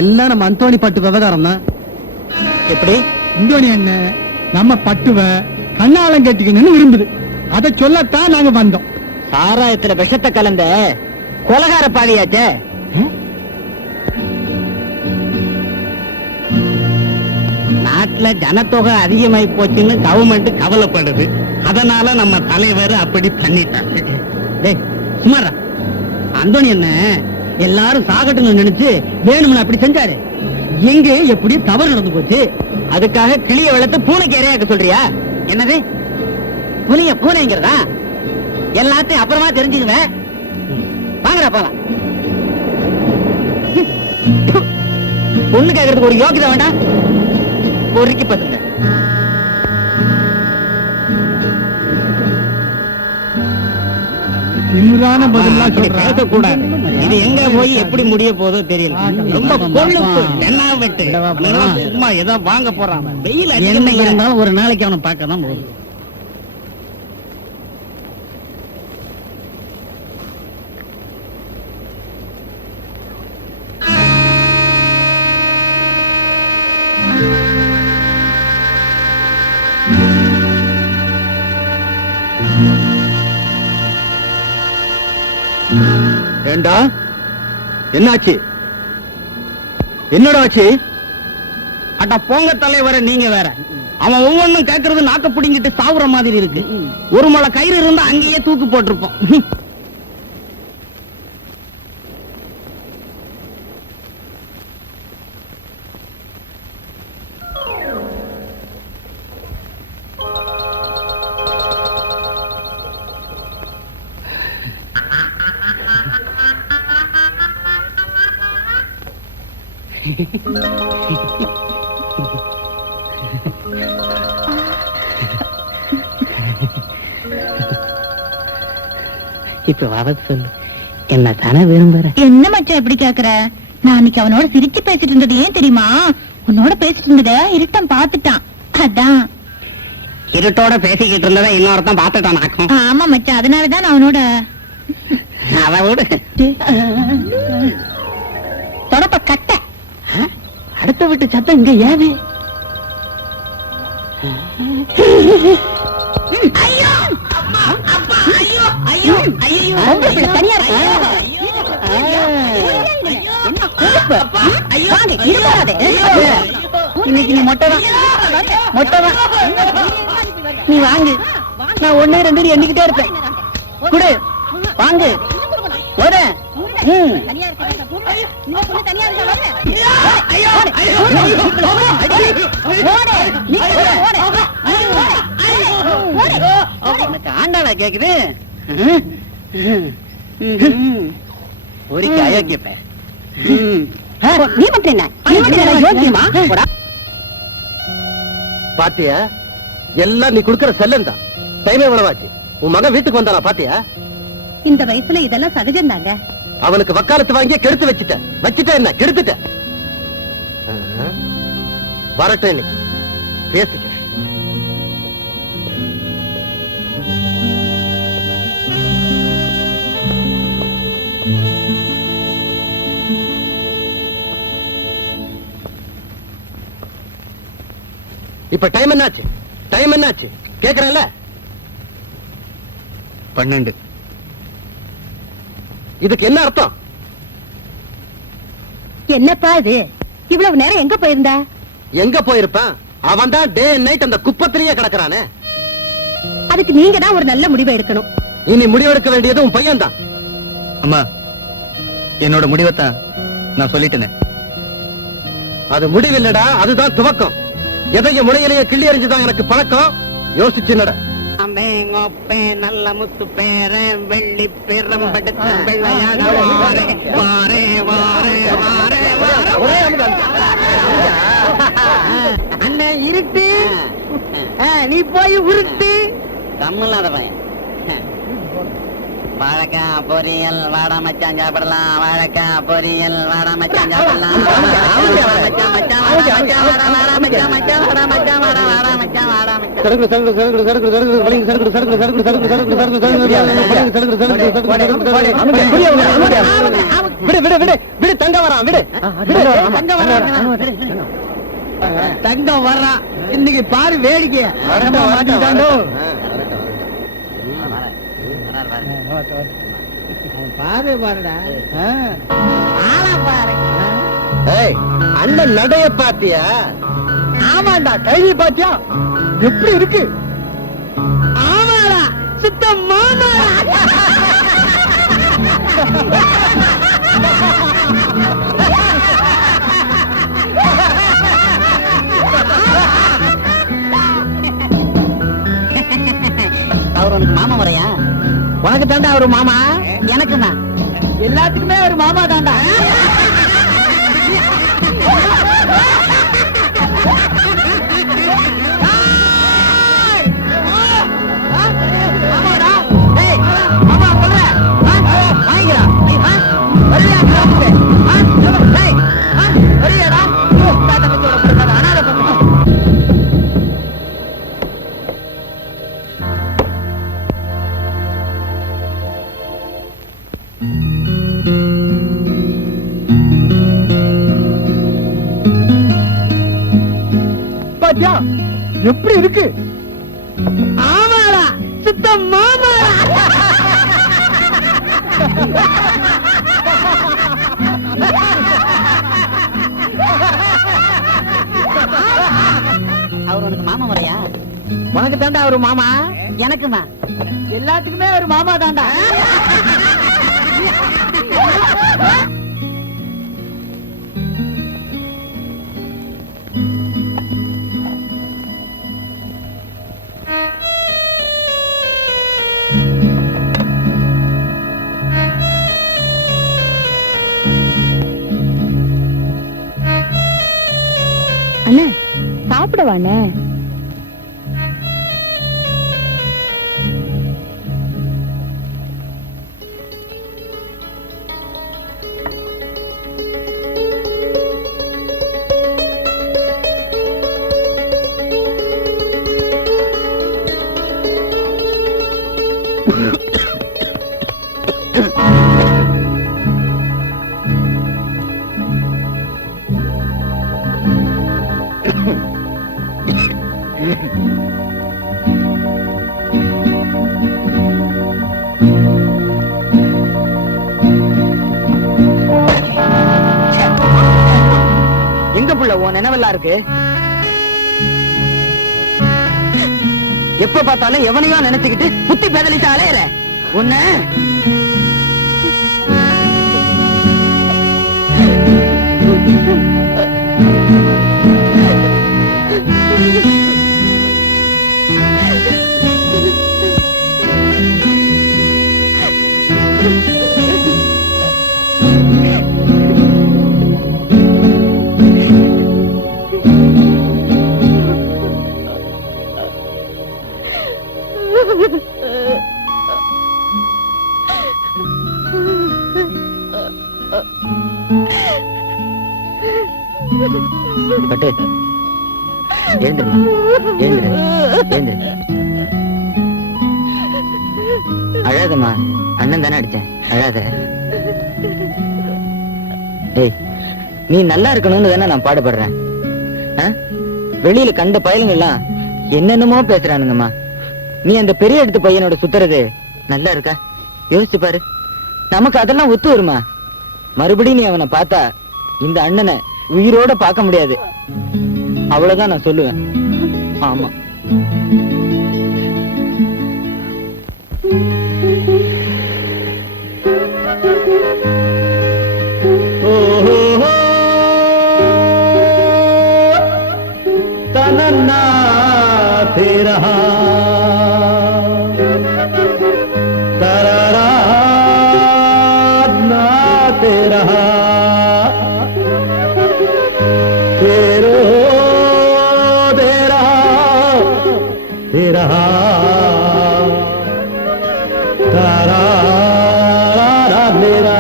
எல்லாம் நம்ம அந்தோணி பட்டு விவகாரம் தான். எப்படி? அந்தோணி அண்ணன் நம்ம பட்டுவ கண்ணாலம் கட்டிக்கணும்னு விரும்புது. அதை சொல்லத்தான் நாங்க வந்தோம். சாராயத்துல விஷத்தை கலந்த கொலகார பாதியாச்சே. நாட்டுல ஜனத்தொகை அதிகமாயி போச்சுன்னு கவர்மெண்ட் கவலைப்படுது. அதனால நம்ம தலைவர் அப்படி பண்ணிட்டாங்க. டேய் சுமாரா, அந்தோணி என்ன எல்லாரும் சாகட்டுன்னு நினைச்சு வேணும்னு அப்படி செஞ்சாரு. எங்க எப்படி தவறு நடந்து போச்சு. அதுக்காக கிளிய வளர்த்து பூனைக்கு இரையாக்க சொல்றியா? என்னது புலிய பூனைங்கிறதா? எல்லாத்தையும் அப்புறமா தெரிஞ்சுக்குவேன். வாங்கடா போலாம். பொண்ணு கேட்கறதுக்கு ஒரு யோகிதை வேண்டாம். பொறுக்கி பத்துங்க. திமிரான பதிலாம் சொல்றேன். பேசக்கூடாது. இது எங்க போய் எப்படி முடிய போதோ தெரியல. ரொம்ப கொழுப்பு என்ன வெட்டு. சும்மா ஏதோ வாங்க போறான். வெயில் என்ன இருந்தாலும் ஒரு நாளைக்கு அவனை பார்க்க தான் போகுது. ஏண்டா என்னாச்சு? என்னடா ஆச்சு? அட போங்க தலைவர, நீங்க வேற. அவன் ஒவ்வொன்னும் கேட்கறது நாக்க புடிங்கிட்டு சாவுற மாதிரி இருக்கு. ஒரு மலை கயிறு இருந்தா அங்கேயே தூக்கு போட்டிருப்போம். இப்ப வர சொல்லு, என்ன தானே விரும்புற? என்ன மச்சான் இப்படி கேக்குற? நான் அன்னைக்கு அவனோட சிரிச்சு பேசிட்டு இருந்தது ஏன் தெரியுமா? உன்னோட பேசிட்டு இருந்தத இருட்டம் பாத்துட்டான், அதான். இருட்டோட பேசிக்கிட்டு இருந்ததை இன்னொருத்தன் பாத்துட்டான் ஆக்கும். ஆமா மச்சான், அதனாலதான் நான் அவனோட. அதை விடு. தொடப்ப கட்ட. அடுத்த வீட்டு சத்தம் இங்க ஏது? ஐயோ அம்மா, அப்பா, ஐயோ ஐயோ ஐயோ, தனியா இருக்கு. இன்னைக்கு நீ மொட்டைதான், மொட்டைதான். நீ வாங்கு, நான் 1 2 எண்ணிக்கிட்டே இருப்பேன். குடு, வாங்கு, ஒரு. தனியா ஆண்டாளா கேக்குது. ஒரு அயோக்கியப்ப நீ மட்டும் என்ன யோக்கியமா? பாத்தியா, எல்லாம் நீ குடுக்கற செல்லம் தான். டைமே எவ்வளவாச்சு? உன் மகன் வீட்டுக்கு வந்தானா பாத்தியா? இந்த வயசுல இதெல்லாம் சகஜம் தாங்க. அவனுக்கு வக்காலத்து வாங்கிய கெடுத்து வச்சுட்ட என்ன கெடுத்துட்ட. வரட்டும், இன்னைக்கு பேசிக்க. இப்ப டைம் என்னாச்சு? டைம் என்னாச்சு கேக்குறேன்ல? 12. இதுக்கு என்ன அர்த்தம்? என்னப்பா இது? இவ்வளவு நேரம் எங்க போயிருந்த? எங்க போயிருப்பான்? அவன் தான் டே அண்ட் நைட் அந்த குப்பத்திலேயே கிடக்குறானே. அதுக்கு நீங்க தான் ஒரு நல்ல முடிவை எடுக்கணும். இனி முடிவெடுக்க வேண்டியது உன் பையன் தான். அம்மா, என்னோட முடிவைத்தான் நான் சொல்லிட்டேனே. அது முடிவில்லடா, அதுதான் துவக்கம். எதையும் முனையிலேயே கிள்ளி எறிஞ்சுதான் எனக்கு பழக்கம். யோசிச்சு நட. நல்ல முத்து பேரன் வெள்ளி பெரும்படுத்த வெள்ளையாக வாரே வாரே வாரே வாரே. அண்ணன் இருட்டு, நீ போய் உருட்டு. தமிழ்நாடு பையன். வாழைக்காய் பொரியல் வாடா மச்சான் சாப்பிடலாம். வாழைக்காய் பொரியல் வாடா மச்சான் சாப்பிடலாம். தங்கம் வர்றான் இன்னைக்கு பாரு வேடிக்கை. பாரு பாருடா, ஆளா பாரு. அண்ணன் நடைய பாத்தியா? ஆமாண்டா, கைவி பாத்தியா எப்படி இருக்கு? ஆமாடா, சுத்தம் மாமா. அவர் உனக்கு மாமா வரையா? உனக்கு தாண்டா ஒரு மாமா, எனக்கு தான், எல்லாத்துக்குமே ஒரு மாமா தாண்டா. பாத்தியா எப்படி இருக்கு? ஆமாடா, சுத்தம் மாமாடா. அவர் உனக்கு மாமா வரையா? உனக்கு தாண்டா ஒரு மாமா, எனக்குமா? எல்லாத்துக்குமே ஒரு மாமா தாண்டா. அண்ணே சாப்பிடவாண்ணே? எங்க புள்ள உன் நினைவெல்லாம் இருக்கு? எப்ப பார்த்தாலும் எவனையோ நினைச்சுக்கிட்டு புத்தி பேதலிட்டு அலையற உன்ன. பட்டு எழுந்துருமா, எழுந்துரு, எழுந்துரு. அழாதம்மா, அண்ணன் தானே அடிச்சேன், அழாத. ஏய், நீ நல்லா இருக்கணும்னு தானே நான் பாடுபடுறேன். வெளியில கண்ட பயலுங்க எல்லாம் என்னென்னமோ பேசுறானுங்கம்மா. நீ அந்த பெரிய இடத்து பையனோட சுத்துறது நல்லா இருக்கா? யோசிச்சு பாரு. நமக்கு அதெல்லாம் ஒத்து வருமா? மறுபடியும் நீ அவனை பார்த்தா இந்த அண்ணனை உயிரோட பார்க்க முடியாது. அவ்வளவுதான் நான் சொல்லுவேன். ஆமா. तनन्ना तेरा तररा ना तेरा तेरो तेरा तेरा तारा मेरा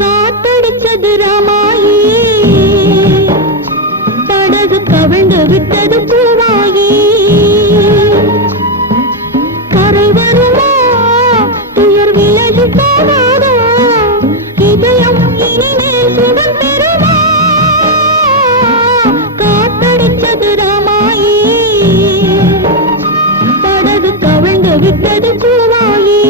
காத்தடிச்சது ராமாயி, படகு கவிழ்ந்து விட்டது பூவாயி. கரை வருமா, துயர் விலகி போகாதோ, இதயம் இனிமேல் சுகம் பெறுமா. காத்தடிச்சது ராமாயி, படகு கவிழ்ந்து விட்டது பூவாயி.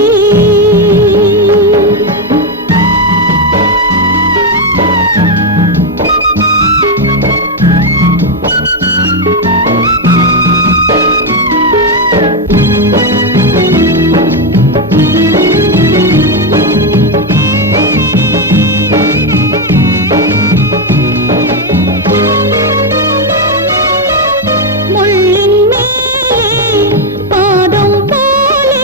முள்ளின் மேலே பாதம் போலே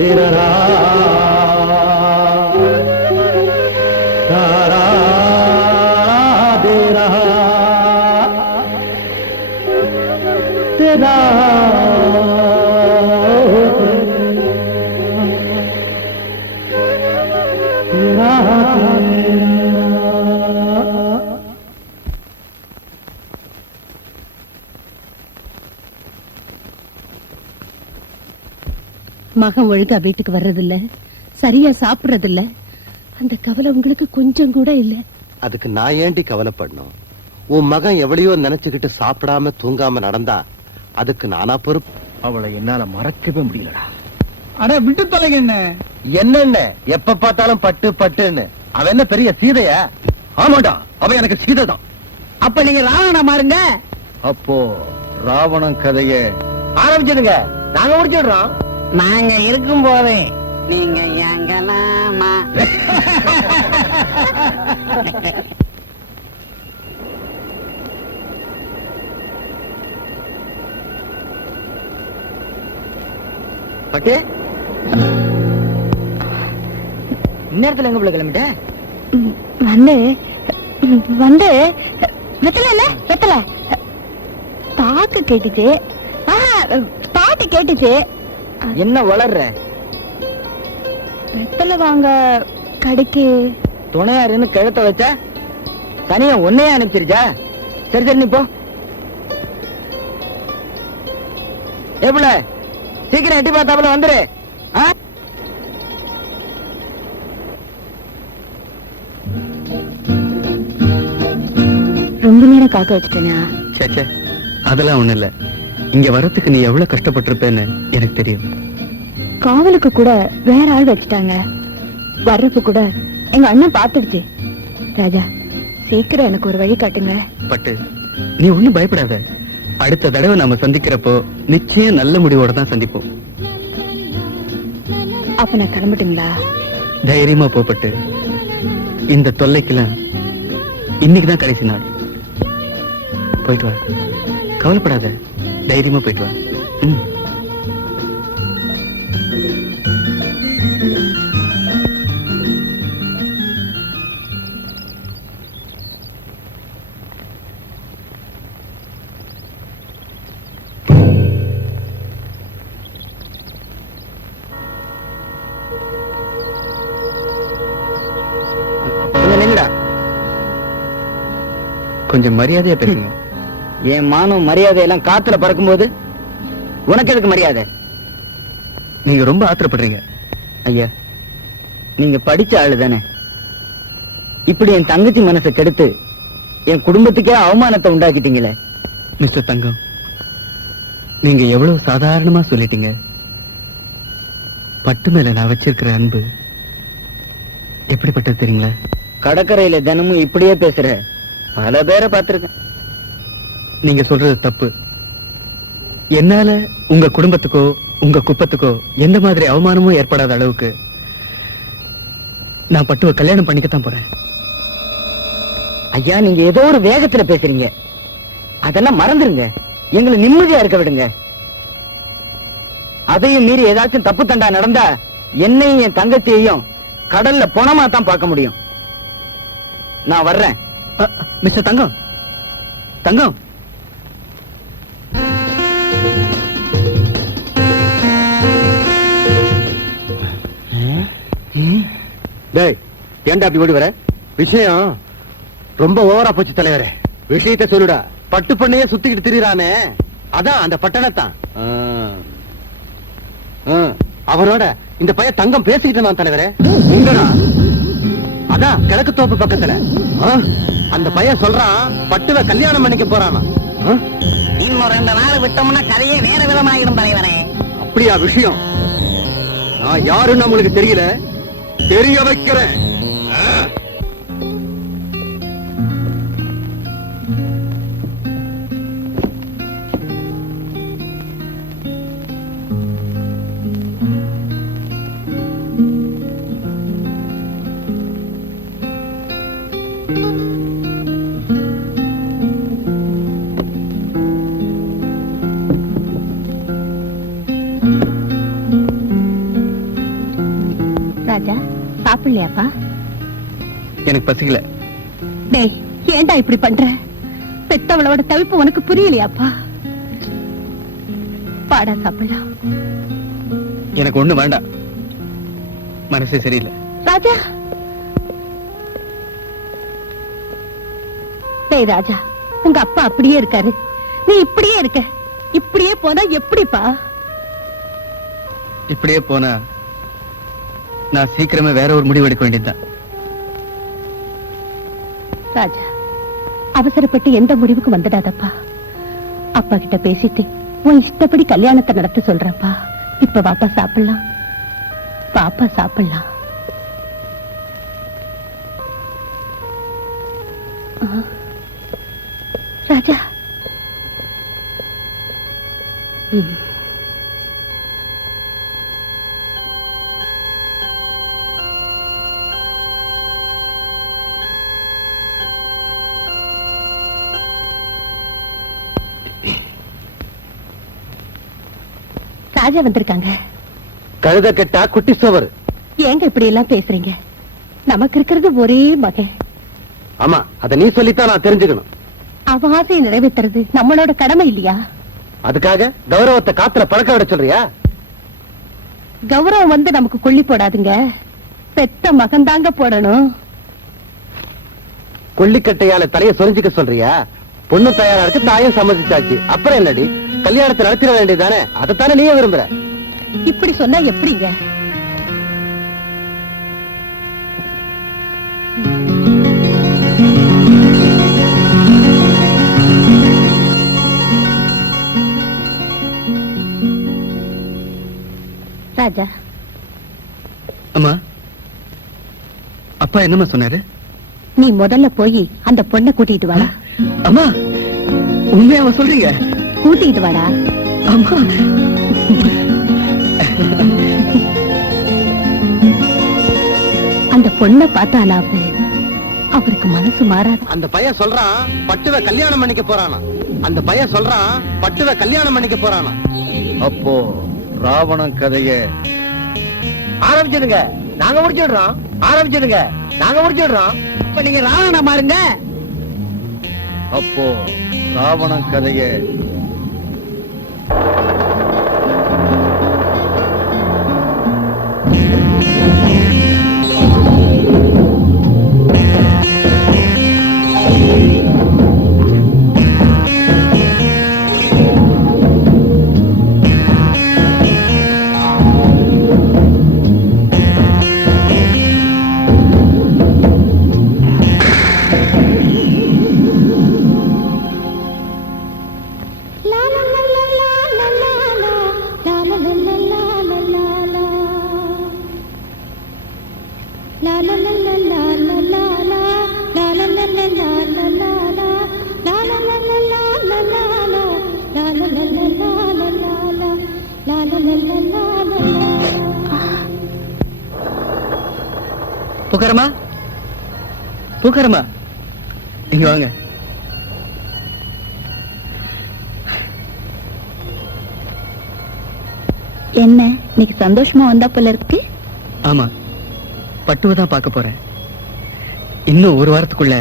திரரா தாரா தேரா तेरा மகன் ஒழுங்கா வீட்டுக்கு வர்றதில்ல, சரியா சாப்பிடுறதில்ல. அந்த கவலை உங்களுக்கு கொஞ்சம் கூட இல்ல. அதுக்கு நான் ஏண்டி கவலைப்படணும்? உன் மகன் எவ்வளையோ நினைச்சுக்கிட்டு சாப்பிடாம தூங்காம நடந்தா அதுக்கு நானா பொறுப்பு? அவளை என்னால மறக்கவே முடியலடா. அட விட்டு தொலைங்க என்ன. என்னென்ன எப்ப பார்த்தாலும் பட்டு பட்டுன்னு அவன் என்ன பெரிய சீதையா? ஆமாடா, அவன் எனக்கு சீதை தான். அப்ப நீங்க ராவணா மாறுங்க. அப்போ ராவணன் கதைய ஆரம்பிச்சிடுங்க, நாங்க முடிச்சிடுறோம். நாங்க இருக்கும் போதே நீங்க எங்கலாமா? பட்டு இந்நேரத்துல எங்க பிள்ளை கிளம்பிட்ட? வந்து வந்து வெத்தல இல்ல வெத்தல பாக்கு கேட்டுச்சு. பாட்டு கேட்டுச்சு. என்ன வளர்ற? வெத்தல வாங்க கடைக்கு துணையாருன்னு கிழத்த வச்சா தனியா ஒன்னையே அனுப்பிச்சிருச்சா? சரி சரி, நீ போ. எப்பல சீக்கிரம் எட்டி பார்த்தாப்புல வந்துரு. ரொம்ப நேரம் காக்க வச்சுட்டேனா? சேச்சே, அதெல்லாம் ஒண்ணு இல்ல. இங்க வரத்துக்கு நீ எவ்வளவு கஷ்டப்பட்டிருப்பேன்னு எனக்கு தெரியும். காவலுக்கு கூட வேற ஆள் வச்சுட்டாங்க. வர்றப்ப கூட எங்க அண்ணன் பாத்துடுச்சு. ராஜா, சீக்கிரம் எனக்கு ஒரு வழி காட்டுங்க. பட்டு, நீ ஒண்ணும் பயப்படாத. அடுத்த தடவை நாம சந்திக்கிறப்போ நிச்சயம் நல்ல முடிவோட தான் சந்திப்போம். அப்ப நான் கிளம்பட்டுங்களா? தைரியமா போப்பட்டு. இந்த தொல்லைக்கெல்லாம் இன்னைக்குதான் கடைசி நாள். போயிட்டு வா, கவலைப்படாத. தைரியமா போயிட்டு வா. கொஞ்சம் மரியாதையா பேசுங்க. என் மானம் மரியாதை எல்லாம் காத்துல பறக்கும் போது உனக்கு எதுக்கு மரியாதை? நீங்க ரொம்ப ஆத்திரப்படுறீங்க. ஐயா, நீங்க படிச்ச ஆளு தானே. இப்படி என் தங்கச்சி மனசை கெடுத்து என் குடும்பத்துக்கே அவமானத்தை உண்டாக்கிட்டீங்களே. மிஸ்டர் தங்கம், நீங்க எவ்வளவு சாதாரணமா சொல்லிட்டீங்க. பட்டு மேல நான் வச்சிருக்கிற அன்பு எப்படிப்பட்டது தெரியுங்களா? கடற்கரையில தினமும் இப்படியே பேசுற பல பேரை பார்த்திருக்கேன். நீங்க சொல்றது தப்பு. என்னால உங்க குடும்பத்துக்கோ உங்க குப்பத்துக்கோ எந்த மாதிரி அவமானமும் ஏற்படாத அளவுக்கு நான் பட்டுவை கல்யாணம் பண்ணிக்கத்தான் போறேன். ஐயா, நீங்க ஏதோ ஒரு வேகத்துல பேசுறீங்க. அதெல்லாம் மறந்துருங்க. எங்களை நிம்மதியா இருக்க விடுங்க. அதையும் மீறி ஏதாச்சும் தப்பு தண்டா நடந்தா என்னையும் என் தங்கச்சியையும் கடல்ல பொணமா தான் பார்க்க முடியும். நான் வர்றேன். மிஸ்டர் தங்கம், தங்கம், டேய், ஏன்டா அப்படி ஓடி வர? விஷயம் ரொம்ப ஓவரா போச்சு தலைவரே. விஷயத்தை சொல்லுடா. பட்டு பண்ணையே சுத்திக்கிட்டு திரிறானே, அதான் அந்த பட்டணத்தான். அவரோட இந்த பையன் தங்கம் பேசிக்கிட்டு நான் தலைவரே. எங்கடா? அதான் கிழக்கு தோப்பு பக்கத்துல. அந்த பையன் சொல்றான் பட்டுவை கல்யாணம் பண்ணிக்க போறானா. இன்னும் 2 நாள் விட்டோம்னா கதையே வேற விதமாயிடும் தலைவரே. அப்படியா விஷயம்? நான் யாருன்னு உங்களுக்கு தெரியல, தெரிய வைக்கிறேன். சாப்பிடலையாப்பா? எனக்கு பசிக்கல. டேய், ஏன்டா இப்படி பண்ற? பெத்தவளோட தவிப்பு உனக்கு புரியலையாப்பா? பாடா சாப்பிடலாம். எனக்கு ஒண்ணு வேண்டாம், மனசே சரியில்லை. ராஜா, டேய் ராஜா, உங்க அப்பா அப்படியே இருக்காரு, நீ இப்படியே இருக்க. இப்படியே போனா எப்படிப்பா? இப்படியே போனா நான் சீக்கிரமே வேற ஒரு முடிவு எடுக்க வேண்டியதுதான். ராஜா, அவசரப்பட்டு எந்த முடிவுக்கு வந்துடாதப்பா. அப்பா கிட்ட பேசிட்டு உன் இஷ்டப்படி கல்யாணத்தை நடத்த சொல்றப்பா. இப்ப பாப்பா சாப்பிடலாம், பாப்பா சாப்பிடலாம். ராஜா, ராஜா வந்திருக்காங்க. கழுத கெட்டா குட்டி சோவர். ஏங்க இப்படி எல்லாம் பேசுறீங்க? நமக்கு இருக்கிறது ஒரே மகன். ஆமா, அத நீ சொல்லித்தான் நான் தெரிஞ்சுக்கணும். அவன் ஆசையை நிறைவேற்றுறது நம்மளோட கடமை இல்லையா? அதுக்காக கௌரவத்தை காத்துல பழக்க விட சொல்றியா? கௌரவம் வந்து நமக்கு கொள்ளி போடாதுங்க, பெத்த மகன் தாங்க போடணும். கொல்லிக்கட்டையால தலைய சொரிஞ்சுக்க சொல்றியா? பொண்ணு தயாரா இருக்கு, தாயும் சம்மதிச்சாச்சு. அப்புறம் என்னடி, கல்யாணத்தை நடத்திட வேண்டியதானே? அதைத்தானே நீயே விரும்புற. இப்படி சொன்னா எப்படிங்க? ராஜா, அம்மா, அப்பா என்னம்மா சொன்னாரு? நீ முதல்ல போய் அந்த பொண்ணை கூட்டிட்டு வாடா. அம்மா, உண்மையாவா சொல்றீங்க? கூட்டிட்டு வாடா. அம்மா, அந்த பொண்ணை பார்த்தாலாவது அவருக்கு மனசு மாறாது. அந்த பையன் சொல்றான் பட்டுவ கல்யாணம் பண்ணிக்க போறானா. அந்த பையன் சொல்றான் பட்டுவ கல்யாணம் பண்ணிக்க போறானா. அப்போ ராவணன் கதைய ஆரம்பிச்சிடுங்க, நாங்க முடிச்சிடுறோம். ஆரம்பிச்சிடுங்க, நாங்க முடிச்சிடுறோம். இப்ப நீங்க ராவண மாறுங்க. அப்போ ராவணன் கதைய பூக்காரமா, பூக்காரமா, இங்க வாங்க. என்ன இன்னைக்கு சந்தோஷமா வந்தா போல இருக்கு? ஆமா, பட்டுவை தான் பார்க்க போறேன். இன்னும் ஒரு வாரத்துக்குள்ள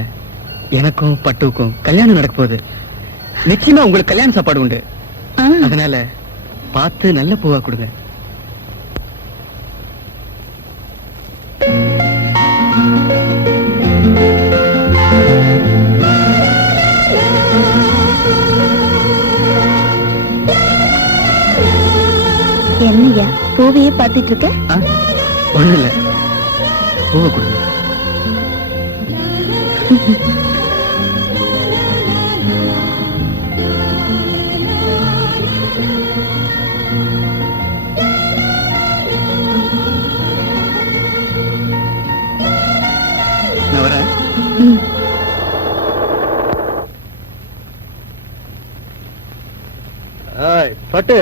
எனக்கும் பட்டுவுக்கும் கல்யாணம் நடக்க போகுது. நிச்சயமா உங்களுக்கு கல்யாண சாப்பாடு உண்டு. அதனால பார்த்து நல்ல பூவா கொடுங்க. என்னையா பூவையே பார்த்துட்டு இருக்க? ஒண்ணு இல்ல, பூவை கொடுங்க. நான் வரேன். பட்டு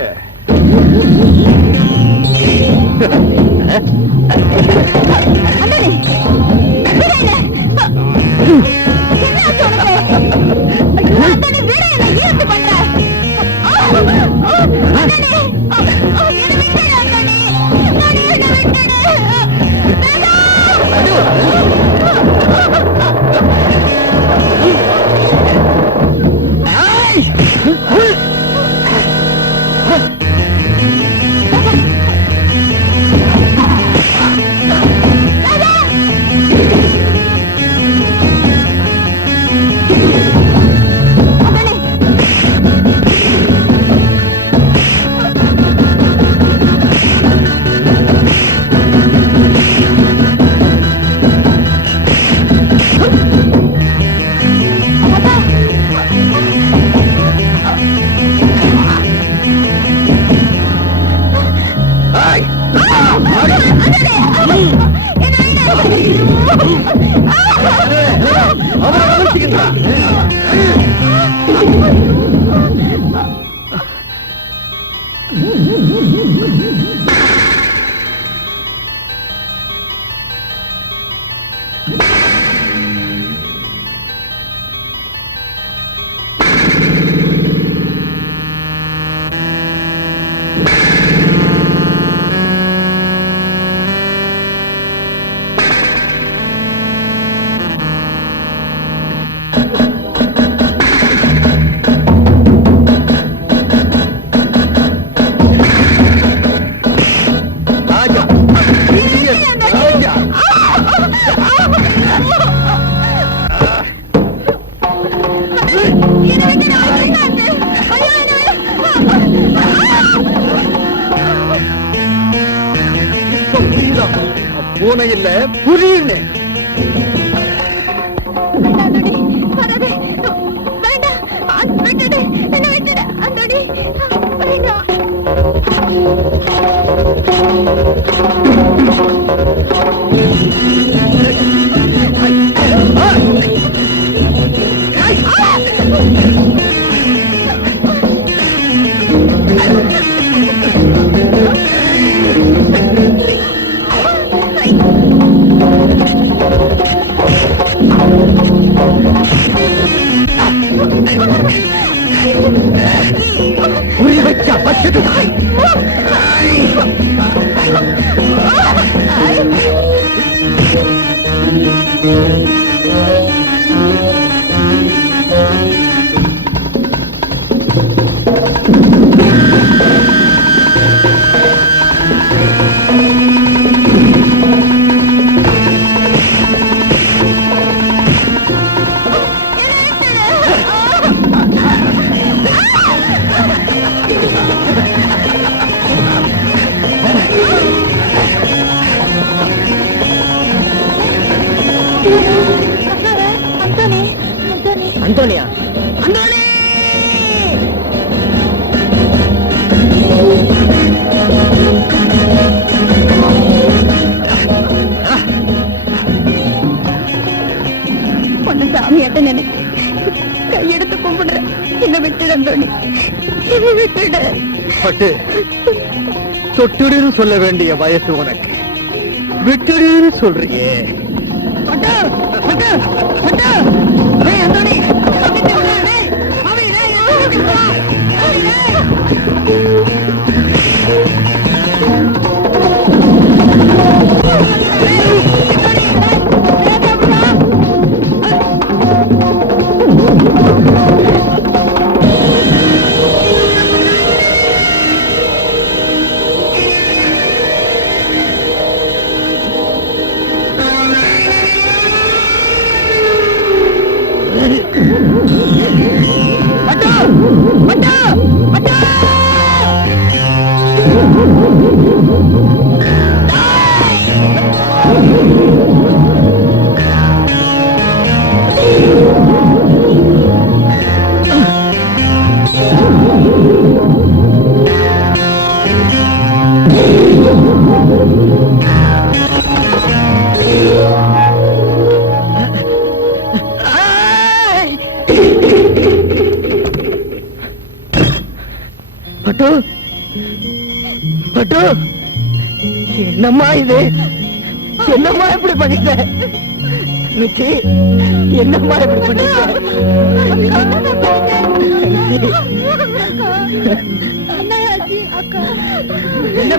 பூனை இல்ல புரியுன்னு அந்தோனியா சாமியாட்ட நினைச்சு கையெடுத்து கும்பிடுறேன். என்ன விட்டுடு அந்தோணி, என்ன விட்டுடு. பட்டு தொட்டுடுன்னு சொல்ல வேண்டிய வயசு உனக்கு, விட்டுடுன்னு சொல்றியே. பட்டு பட்டு பட்டு டேய் அந்தோணி தம்பிட்ட வா டேய் மாமி டேய் அந்தோணி வா பட்டு பட்டு என்னம்மா இது, என்னம்மா இப்படி பண்ணிட்ட மிச்சி, என்னம்மா இப்படி பண்ணிட்ட? என்ன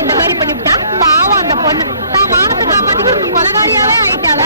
இந்த மாதிரி பண்ணிவிட்டா பாவம் அந்த பொண்ணு தான் மானத்தை காப்பாத்தி கொலகாரியாவே ஆயிட்டாள.